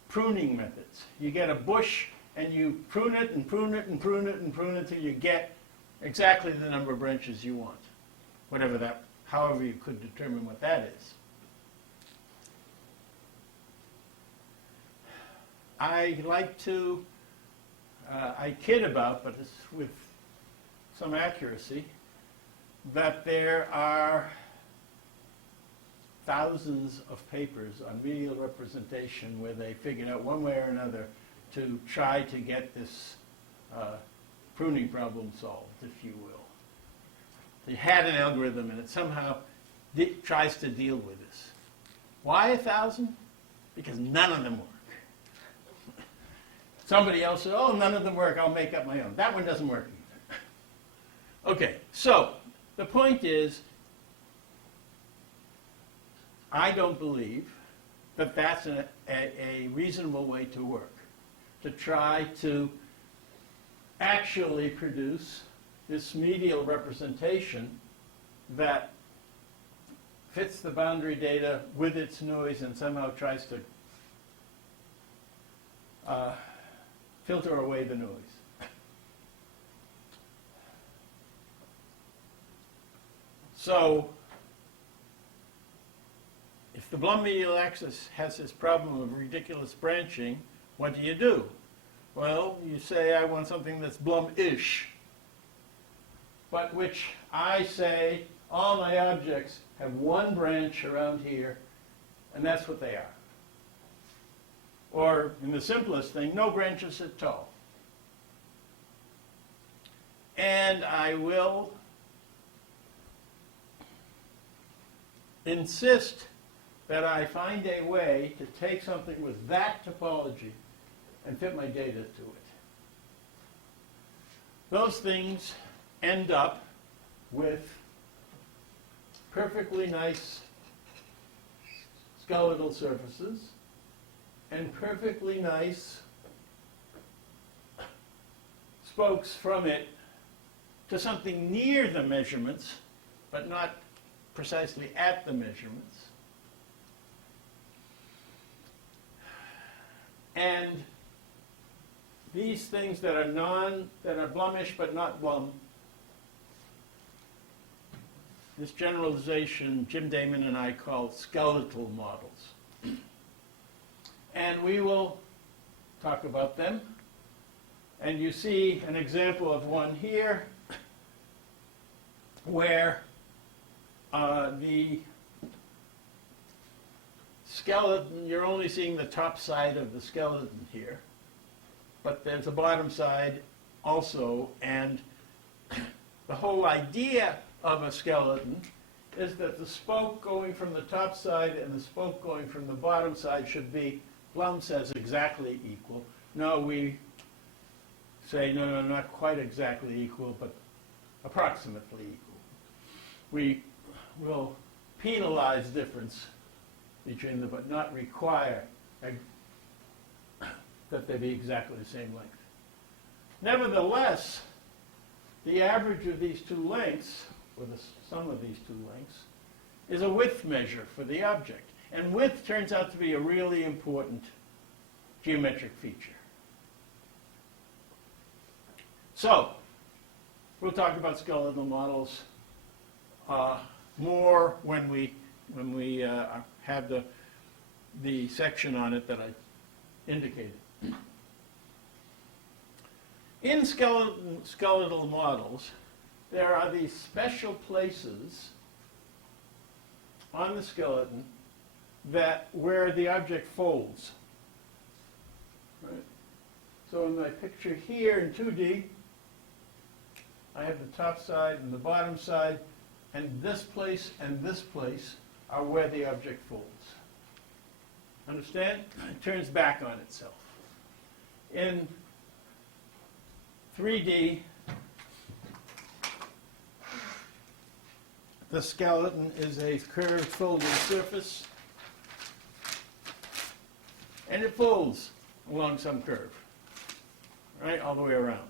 pruning methods. You get a bush and you prune it and prune it and prune it and prune it until you get exactly the number of branches you want. However you could determine what that is. I like to, I kid about, but it's with some accuracy, that there are thousands of papers on medial representation where they figured out one way or another to try to get this pruning problem solved, if you will. They had an algorithm and it somehow tries to deal with this. Why 1,000? Because none of them work. Somebody else said, oh, none of them work, I'll make up my own. That one doesn't work either. Okay, so the point is, I don't believe that that's a reasonable way to work, to try to actually produce this medial representation that fits the boundary data with its noise and somehow tries to filter away the noise. So, if the Blum medial axis has this problem of ridiculous branching, what do? Well, you say, I want something that's Blum-ish, but which I say all my objects have one branch around here, and that's what they are. Or, in the simplest thing, no branches at all. And I will insist that I find a way to take something with that topology and fit my data to it. Those things end up with perfectly nice skeletal surfaces and perfectly nice spokes from it to something near the measurements, but not precisely at the measurements. And these things that are Blumish but not Blum, this generalization Jim Damon and I call skeletal models. And we will talk about them. And you see an example of one here where the skeleton, you're only seeing the top side of the skeleton here, but there's a bottom side also, and the whole idea of a skeleton is that the spoke going from the top side and the spoke going from the bottom side should be, Blum says, exactly equal. No, we say, no, not quite exactly equal, but approximately equal. We will penalize difference between them, but not require that they be exactly the same length. Nevertheless, the average of these two lengths, or the sum of these two lengths, is a width measure for the object. And width turns out to be a really important geometric feature. So, we'll talk about skeletal models more when we have the section on it that I indicated. In skeletal models, there are these special places on the skeleton where the object folds. Right? So in my picture here in 2D, I have the top side and the bottom side, and this place are where the object folds. Understand? It turns back on itself. In 3D, the skeleton is a curved folding surface, and it folds along some curve, right, all the way around.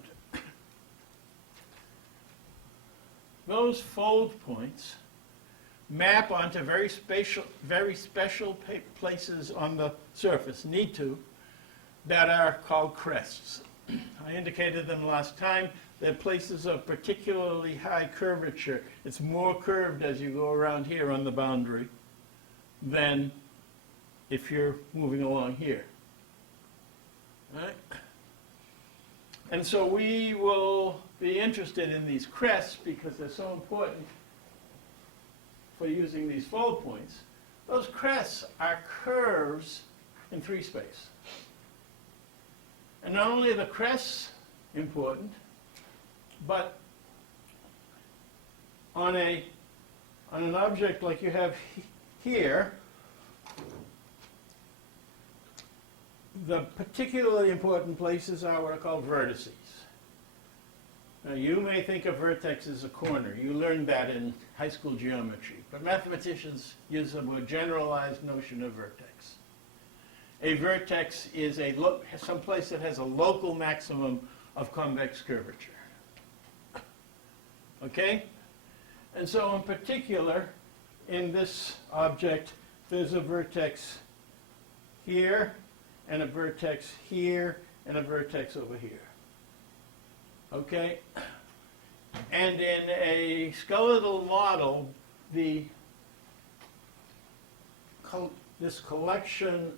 Those fold points map onto very special places on the surface, need to, that are called crests. I indicated them last time. They're places of particularly high curvature. It's more curved as you go around here on the boundary than if you're moving along here. Right? And so we will be interested in these crests because they're so important for using these fold points. Those crests are curves in 3 space. And not only are the crests important, but on an object like you have here, the particularly important places are what are called vertices. Now, you may think a vertex as a corner. You learned that in high school geometry. But mathematicians use a more generalized notion of vertex. A vertex is some place that has a local maximum of convex curvature. Okay? And so in particular, in this object, there's a vertex here, and a vertex here, and a vertex over here. Okay? And in a skeletal model, this collection,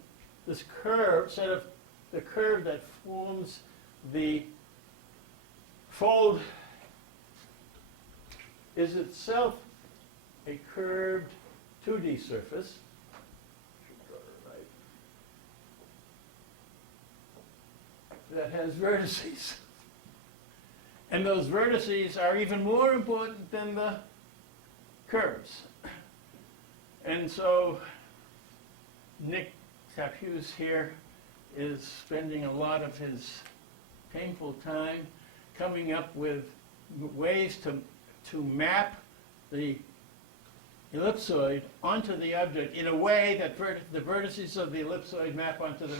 this curve, set of the curve that forms the fold is itself a curved 2D surface. Should draw it right. That has vertices. And those vertices are even more important than the curves. And so Nick Taphuse here is spending a lot of his painful time coming up with ways to map the ellipsoid onto the object in a way that the vertices of the ellipsoid map onto the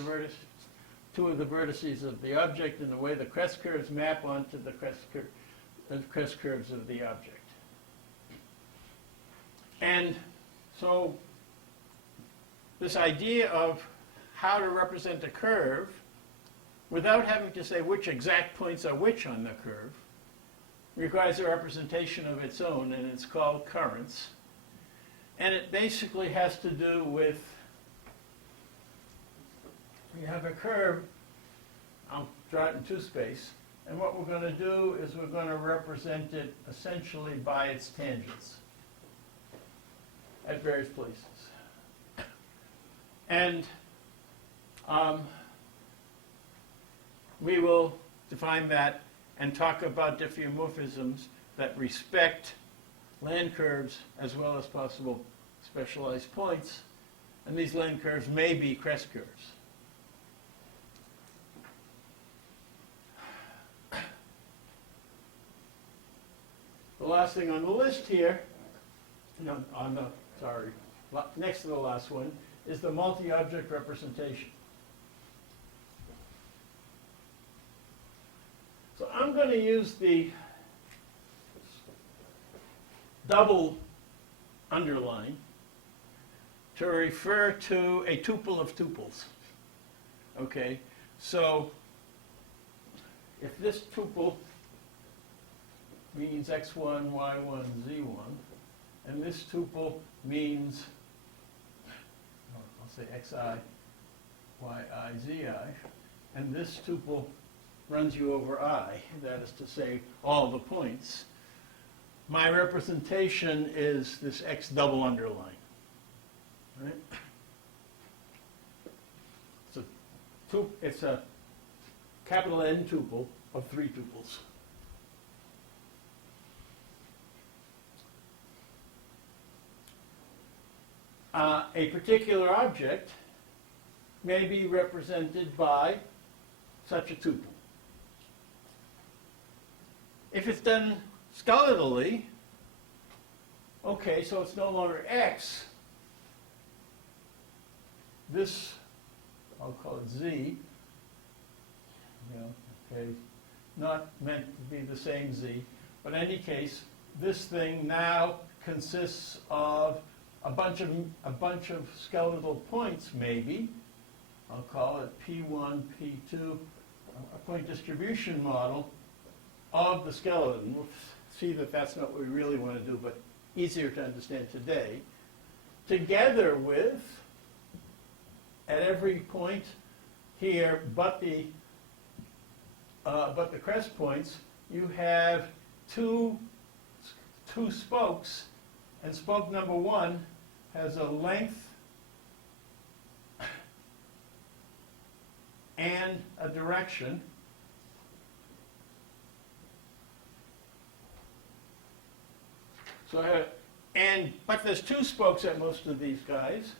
two of the vertices of the object, in the way the crest curves map onto the crest curves of the object. And so this idea of how to represent a curve without having to say which exact points are which on the curve requires a representation of its own, and it's called currents. And it basically has to do with, we have a curve, I'll draw it in two space, and what we're going to do is we're going to represent it essentially by its tangents at various places. And we will define that and talk about diffeomorphisms that respect land curves as well as possible specialized points. And these land curves may be crest curves. The last thing on the list here, no, next to the last one, is the multi-object representation. So I'm going to use the double underline to refer to a tuple of tuples. Okay, so if this tuple means x1, y1, z1, and this tuple means, I'll say xi, yi, zi, and this tuple runs you over I, that is to say, all the points. My representation is this x double underline, right? It's a capital N tuple of three tuples. A particular object may be represented by such a tuple. If it's done skeletally, okay, so it's no longer x. This, I'll call it z, okay, not meant to be the same z, but in any case, this thing now consists of a bunch of skeletal points, maybe. I'll call it P1, P2, a point distribution model of the skeleton. We'll see that that's not what we really want to do, but easier to understand today. Together with, at every point here, but the crest points, you have two spokes, and spoke number one has a length and a direction. So but there's two spokes at most of these guys.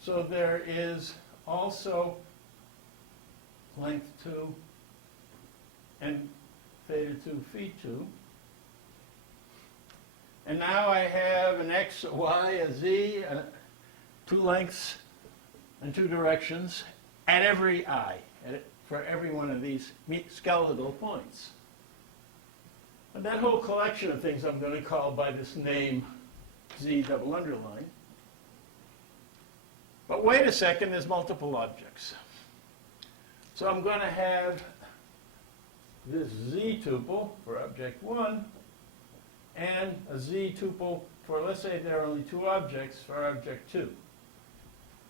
So there is also length 2 and theta 2, phi 2. And now I have an x, a y, a z, two lengths and two directions at every I, for every one of these skeletal points. And that whole collection of things I'm going to call by this name z double underline. But wait a second, there's multiple objects. So I'm going to have this z tuple for object 1 and a z tuple for, let's say there are only two objects for object 2.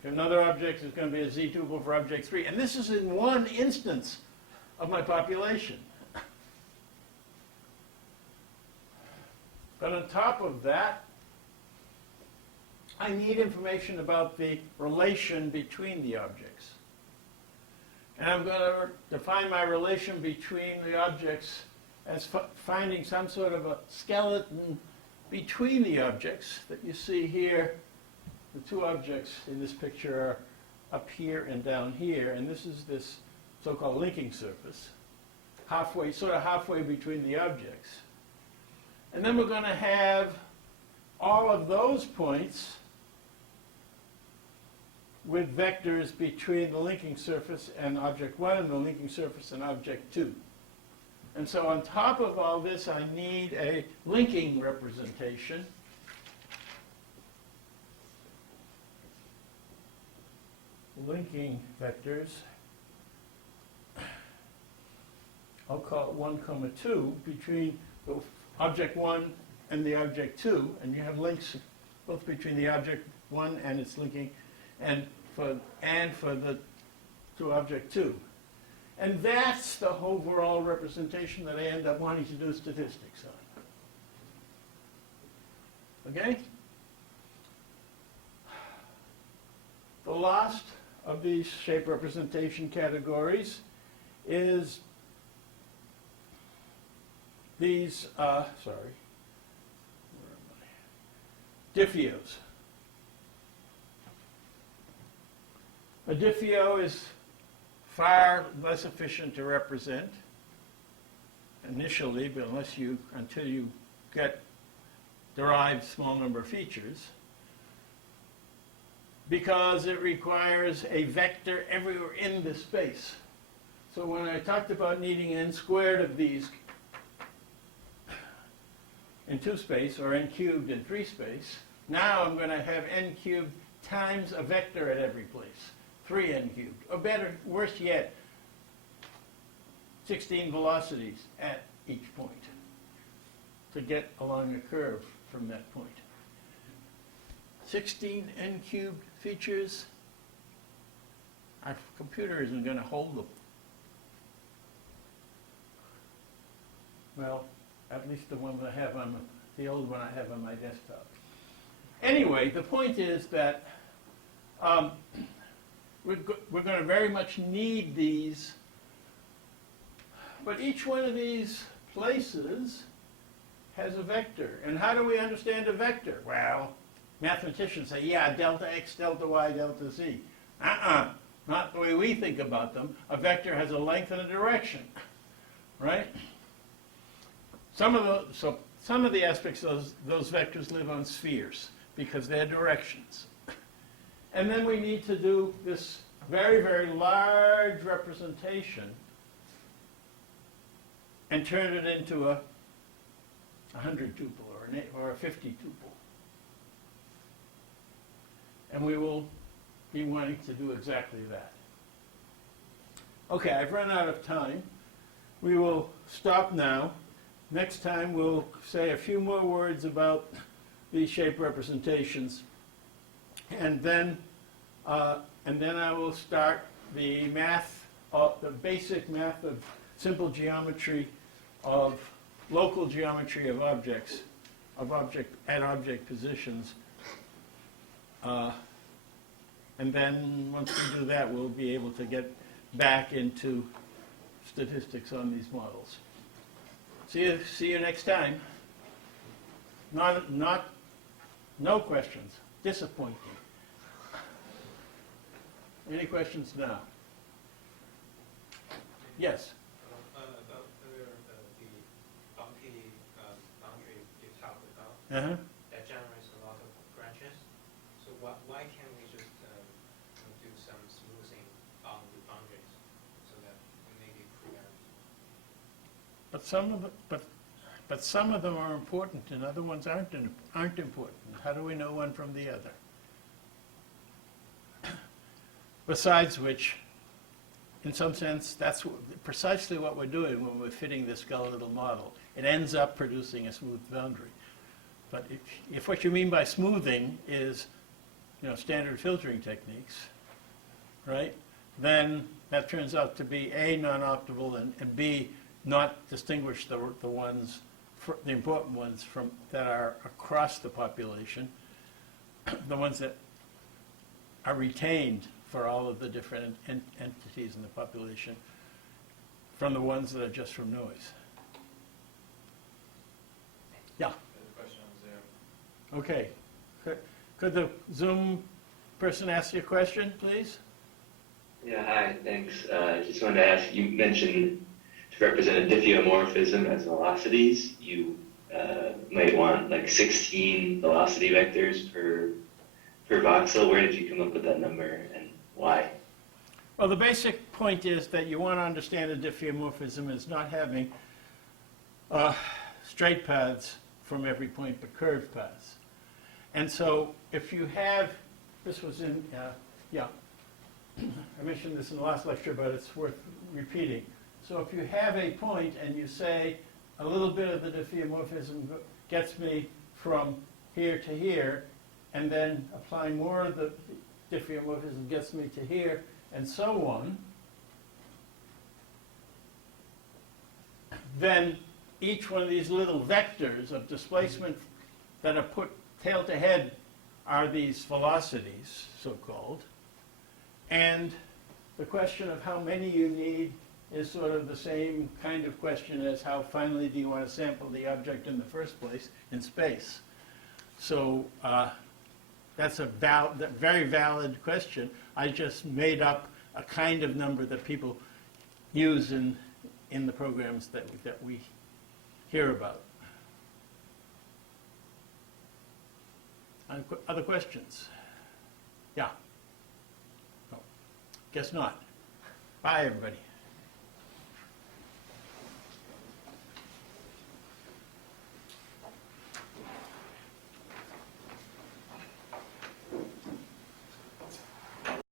Another object is going to be a z-tuple for object 3. And this is in one instance of my population. But on top of that, I need information about the relation between the objects. And I'm going to define my relation between the objects as finding some sort of a skeleton between the objects that you see here. The two objects in this picture are up here and down here, and this is this so-called linking surface, halfway, sort of halfway between the objects. And then we're going to have all of those points with vectors between the linking surface and object 1 and the linking surface and object 2. And so on top of all this, I need a linking representation. Linking vectors. I'll call it 1, 2 between the object 1 and the object 2, and you have links both between the object 1 and its linking, and for the to object 2. And that's the overall representation that I end up wanting to do statistics on. Okay? The last of these shape representation categories is these, diffeos. A diffeo is far less efficient to represent initially, but until you get derived small number features, because it requires a vector everywhere in the space. So when I talked about needing n squared of these in 2 space or n cubed in 3 space, now I'm going to have n cubed times a vector at every place, 3n cubed. Or better, worse yet, 16 velocities at each point to get along a curve from that point. 16 n cubed features. Our computer isn't going to hold them. Well, at least the one that I have on the old one I have on my desktop. Anyway, the point is that we're going to very much need these, but each one of these places has a vector. And how do we understand a vector? Well, mathematicians say, yeah, delta x, delta y, delta z. Not the way we think about them. A vector has a length and a direction, right? Some of the aspects of those vectors live on spheres because they're directions. And then we need to do this very, very large representation and turn it into a 100 tuple or a 50 tuple. And we will be wanting to do exactly that. Okay, I've run out of time. We will stop now. Next time we'll say a few more words about these shape representations, and then I will start the math, the basic math of simple geometry, of local geometry of objects, at object positions. And then once we do that, we'll be able to get back into statistics on these models. See you next time. No questions. Disappointing. Any questions now? Yes. About the bumpy boundary you talked about, Uh-huh. that generates a lot of branches. So why can't we just do some smoothing on the boundaries so that we make it clear? But some of them are important and other ones aren't important. How do we know one from the other? Besides which, in some sense, that's precisely what we're doing when we're fitting this skeletal model. It ends up producing a smooth boundary. But if what you mean by smoothing is, standard filtering techniques, right? Then that turns out to be A, non-optimal, and B, not distinguish the ones, the important ones from, that are across the population, the ones that are retained for all of the different entities in the population, from the ones that are just from noise. Yeah, There's a question on Zoom. okay. Could the Zoom person ask you a question, please? Yeah, hi, thanks. I just wanted to ask, you mentioned to represent a diffeomorphism as velocities, you might want like 16 velocity vectors per voxel. Where did you come up with that number and why? Well, the basic point is that you want to understand a diffeomorphism as not having straight paths from every point, but curved paths. And so if you have, this was in, I mentioned this in the last lecture, but it's worth repeating. So if you have a point and you say a little bit of the diffeomorphism gets me from here to here, and then applying more of the diffeomorphism gets me to here, and so on, then each one of these little vectors of displacement that are put tail to head are these velocities, so-called. And the question of how many you need is sort of the same kind of question as how finely do you want to sample the object in the first place in space. So that's a very valid question. I just made up a kind of number that people use in the programs that we hear about. Other questions? Yeah? No. Guess not. Bye, everybody.